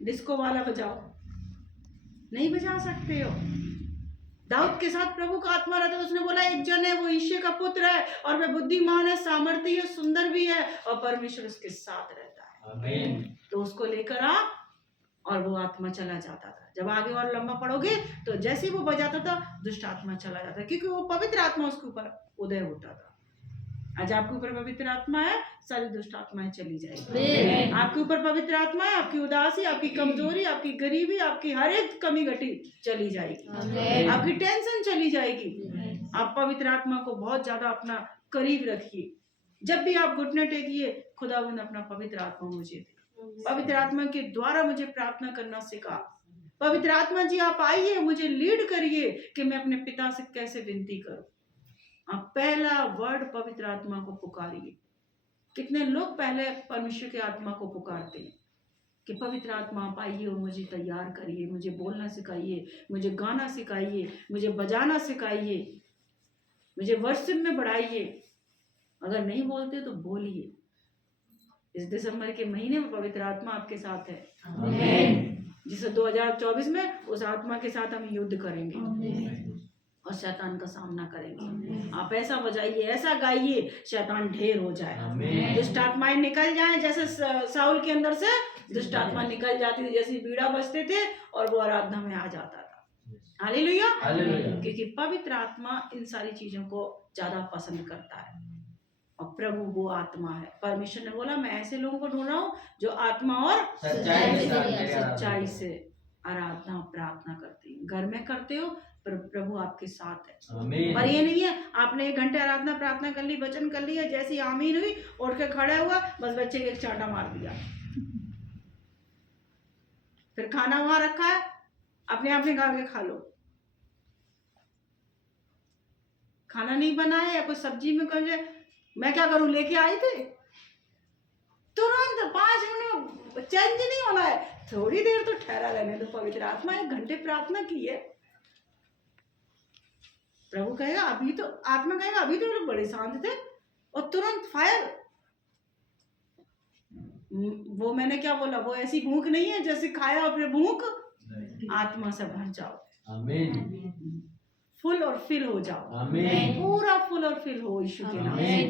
डिस्को वाला बजाओ, नहीं बजा सकते हो। दाऊद के साथ प्रभु का आत्मा रहता है। उसने बोला एक जन है, वो यिशै का पुत्र है और वह बुद्धिमान है, सामर्थी है, सुंदर भी है और परमेश्वर उसके साथ रहता है। आमीन। तो उसको लेकर आ और वो आत्मा चला जाता था। जब आगे और लंबा पढ़ोगे तो जैसे ही वो बजाता था दुष्ट आत्मा चला जाता, क्योंकि वो पवित्र आत्मा उसके ऊपर उदय होता था। आज आपके ऊपर पवित्र आत्मा है, सारी दुष्ट आत्माएं चली जाएगी। आपके ऊपर पवित्र आत्मा है, आपकी उदासी, आपकी कमजोरी, आपकी गरीबी, आपकी हर एक कमी घटी चली जाएगी। आपकी टेंशन चली जाएगी। आप पवित्र आत्मा को बहुत ज्यादा अपना करीब रखिए। जब भी आप घुटने टेकिए, खुदावंद अपना पवित्र आत्मा मुझे दे। पवित्र आत्मा के द्वारा मुझे प्रार्थना करना सिखा। पवित्र आत्मा जी आप आइए, मुझे लीड करिए कि मैं अपने पिता से कैसे विनती करूं। आप पहला वर्ड पवित्र आत्मा को पुकारिए। कितने लोग पहले परमेश्वर के आत्मा को पुकारते हैं कि पवित्र आत्मा आप आइए और मुझे तैयार करिए, मुझे बोलना सिखाइए, मुझे गाना सिखाइए, मुझे बजाना सिखाइए, मुझे वर्शिप में बढ़ाइए। अगर नहीं बोलते तो बोलिए। इस दिसंबर के महीने में पवित्र आत्मा आपके साथ है। जिसे 2024 में उस आत्मा के साथ हम युद्ध करेंगे और शैतान का सामना करेंगे। आप ऐसा बजाइए, ऐसा गाइए, शैतान ढेर हो जाए, दुष्ट आत्माएं निकल जाएं। जैसे साउल के अंदर से दुष्ट आत्मा निकल जाती थी, जैसे बीड़ा बजते थे और वो आराधना में आ जाता था। हालेलुया। क्योंकि पवित्र आत्मा इन सारी चीजों को ज्यादा पसंद करता है और प्रभु वो आत्मा है। परमेश्वर ने बोला मैं ऐसे लोगों को ढूंढ रहा हूँ जो आत्मा और सच्चाई से आराधना प्रार्थना करते हैं। घर में करते हो पर प्रभु आपके साथ है। आमीन। और ये नहीं है आपने 1 घंटे आराधना प्रार्थना कर ली, वचन कर लिया, जैसी आमीन हुई उठ के खड़ा हुआ, बस बच्चे के एक चांटा मार दिया। फिर खाना वहां रखा है, अपने आप निकाल के खा लो। खाना नहीं बनाया या कोई सब्जी में कर, मैं क्या करूं, लेके आई थे, तुरंत 5 मिनट में चेंज नहीं होना है, थोड़ी देर तो ठहरा रहने दो। पवित्र आत्मा 1 घंटे प्रार्थना की है, प्रभु कहेगा अभी तो, आत्मा कहेगा अभी तो लोग बड़े शांत थे और तुरंत फायर। वो मैंने क्या बोला, वो ऐसी भूख नहीं है जैसे खाया और फिर भूख। आत्मा से भर जाओ, आमीन। फुल और फिल हो जाओ, आमीन। पूरा फुल और फिल हो यीशु के नाम से।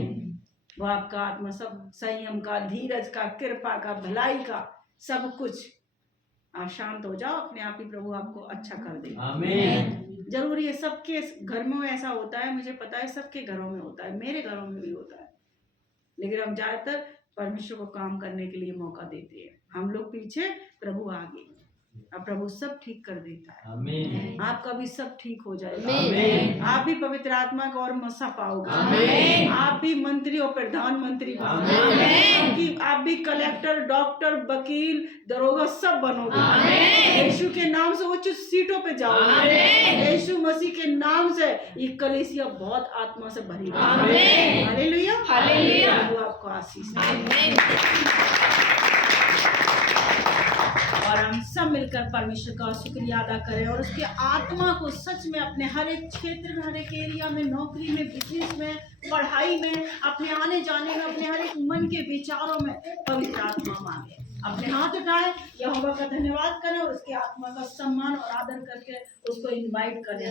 वो आपका आत्मा सब संयम का, धीरज का, कृपा का, भलाई का, सब कुछ। आप शांत हो जाओ, अपने आप ही प्रभु आपको अच्छा कर देगा। आमीन। जरूरी है, सबके घर में ऐसा होता है, मुझे पता है सबके घरों में होता है, मेरे घरों में भी होता है। लेकिन हम ज्यादातर परमेश्वर को काम करने के लिए मौका देते हैं। हम लोग पीछे, प्रभु आगे। अब प्रभु सब ठीक कर देता है। आमीन। आपका भी सब ठीक हो जाएगा। आमीन। आप भी पवित्र आत्मा का और मसा पाओगे। आमीन। आप भी मंत्री और प्रधानमंत्री आमीन। आप भी कलेक्टर, डॉक्टर, वकील, दरोगा सब बनोगे। यीशु के नाम से उच्च सीटों पे जाओगे। यीशु मसीह के नाम से ये कलीसिया बहुत आत्मा से भरी है। हालेलुया। हालेलुया। प्रभु आपको आशीष दे। और हम सब मिलकर परमेश्वर का शुक्रिया अदा करें और उसके आत्मा को सच में अपने हर एक क्षेत्र में, हर एक एरिया में, नौकरी में, बिजनेस में, पढ़ाई में, अपने आने जाने में, अपने हर एक मन के विचारों में पवित्र आत्मा मांगे। अपने हाथ उठाएं, यहोवा का धन्यवाद करें और उसके आत्मा का सम्मान और आदर करके उसको इनवाइट करें।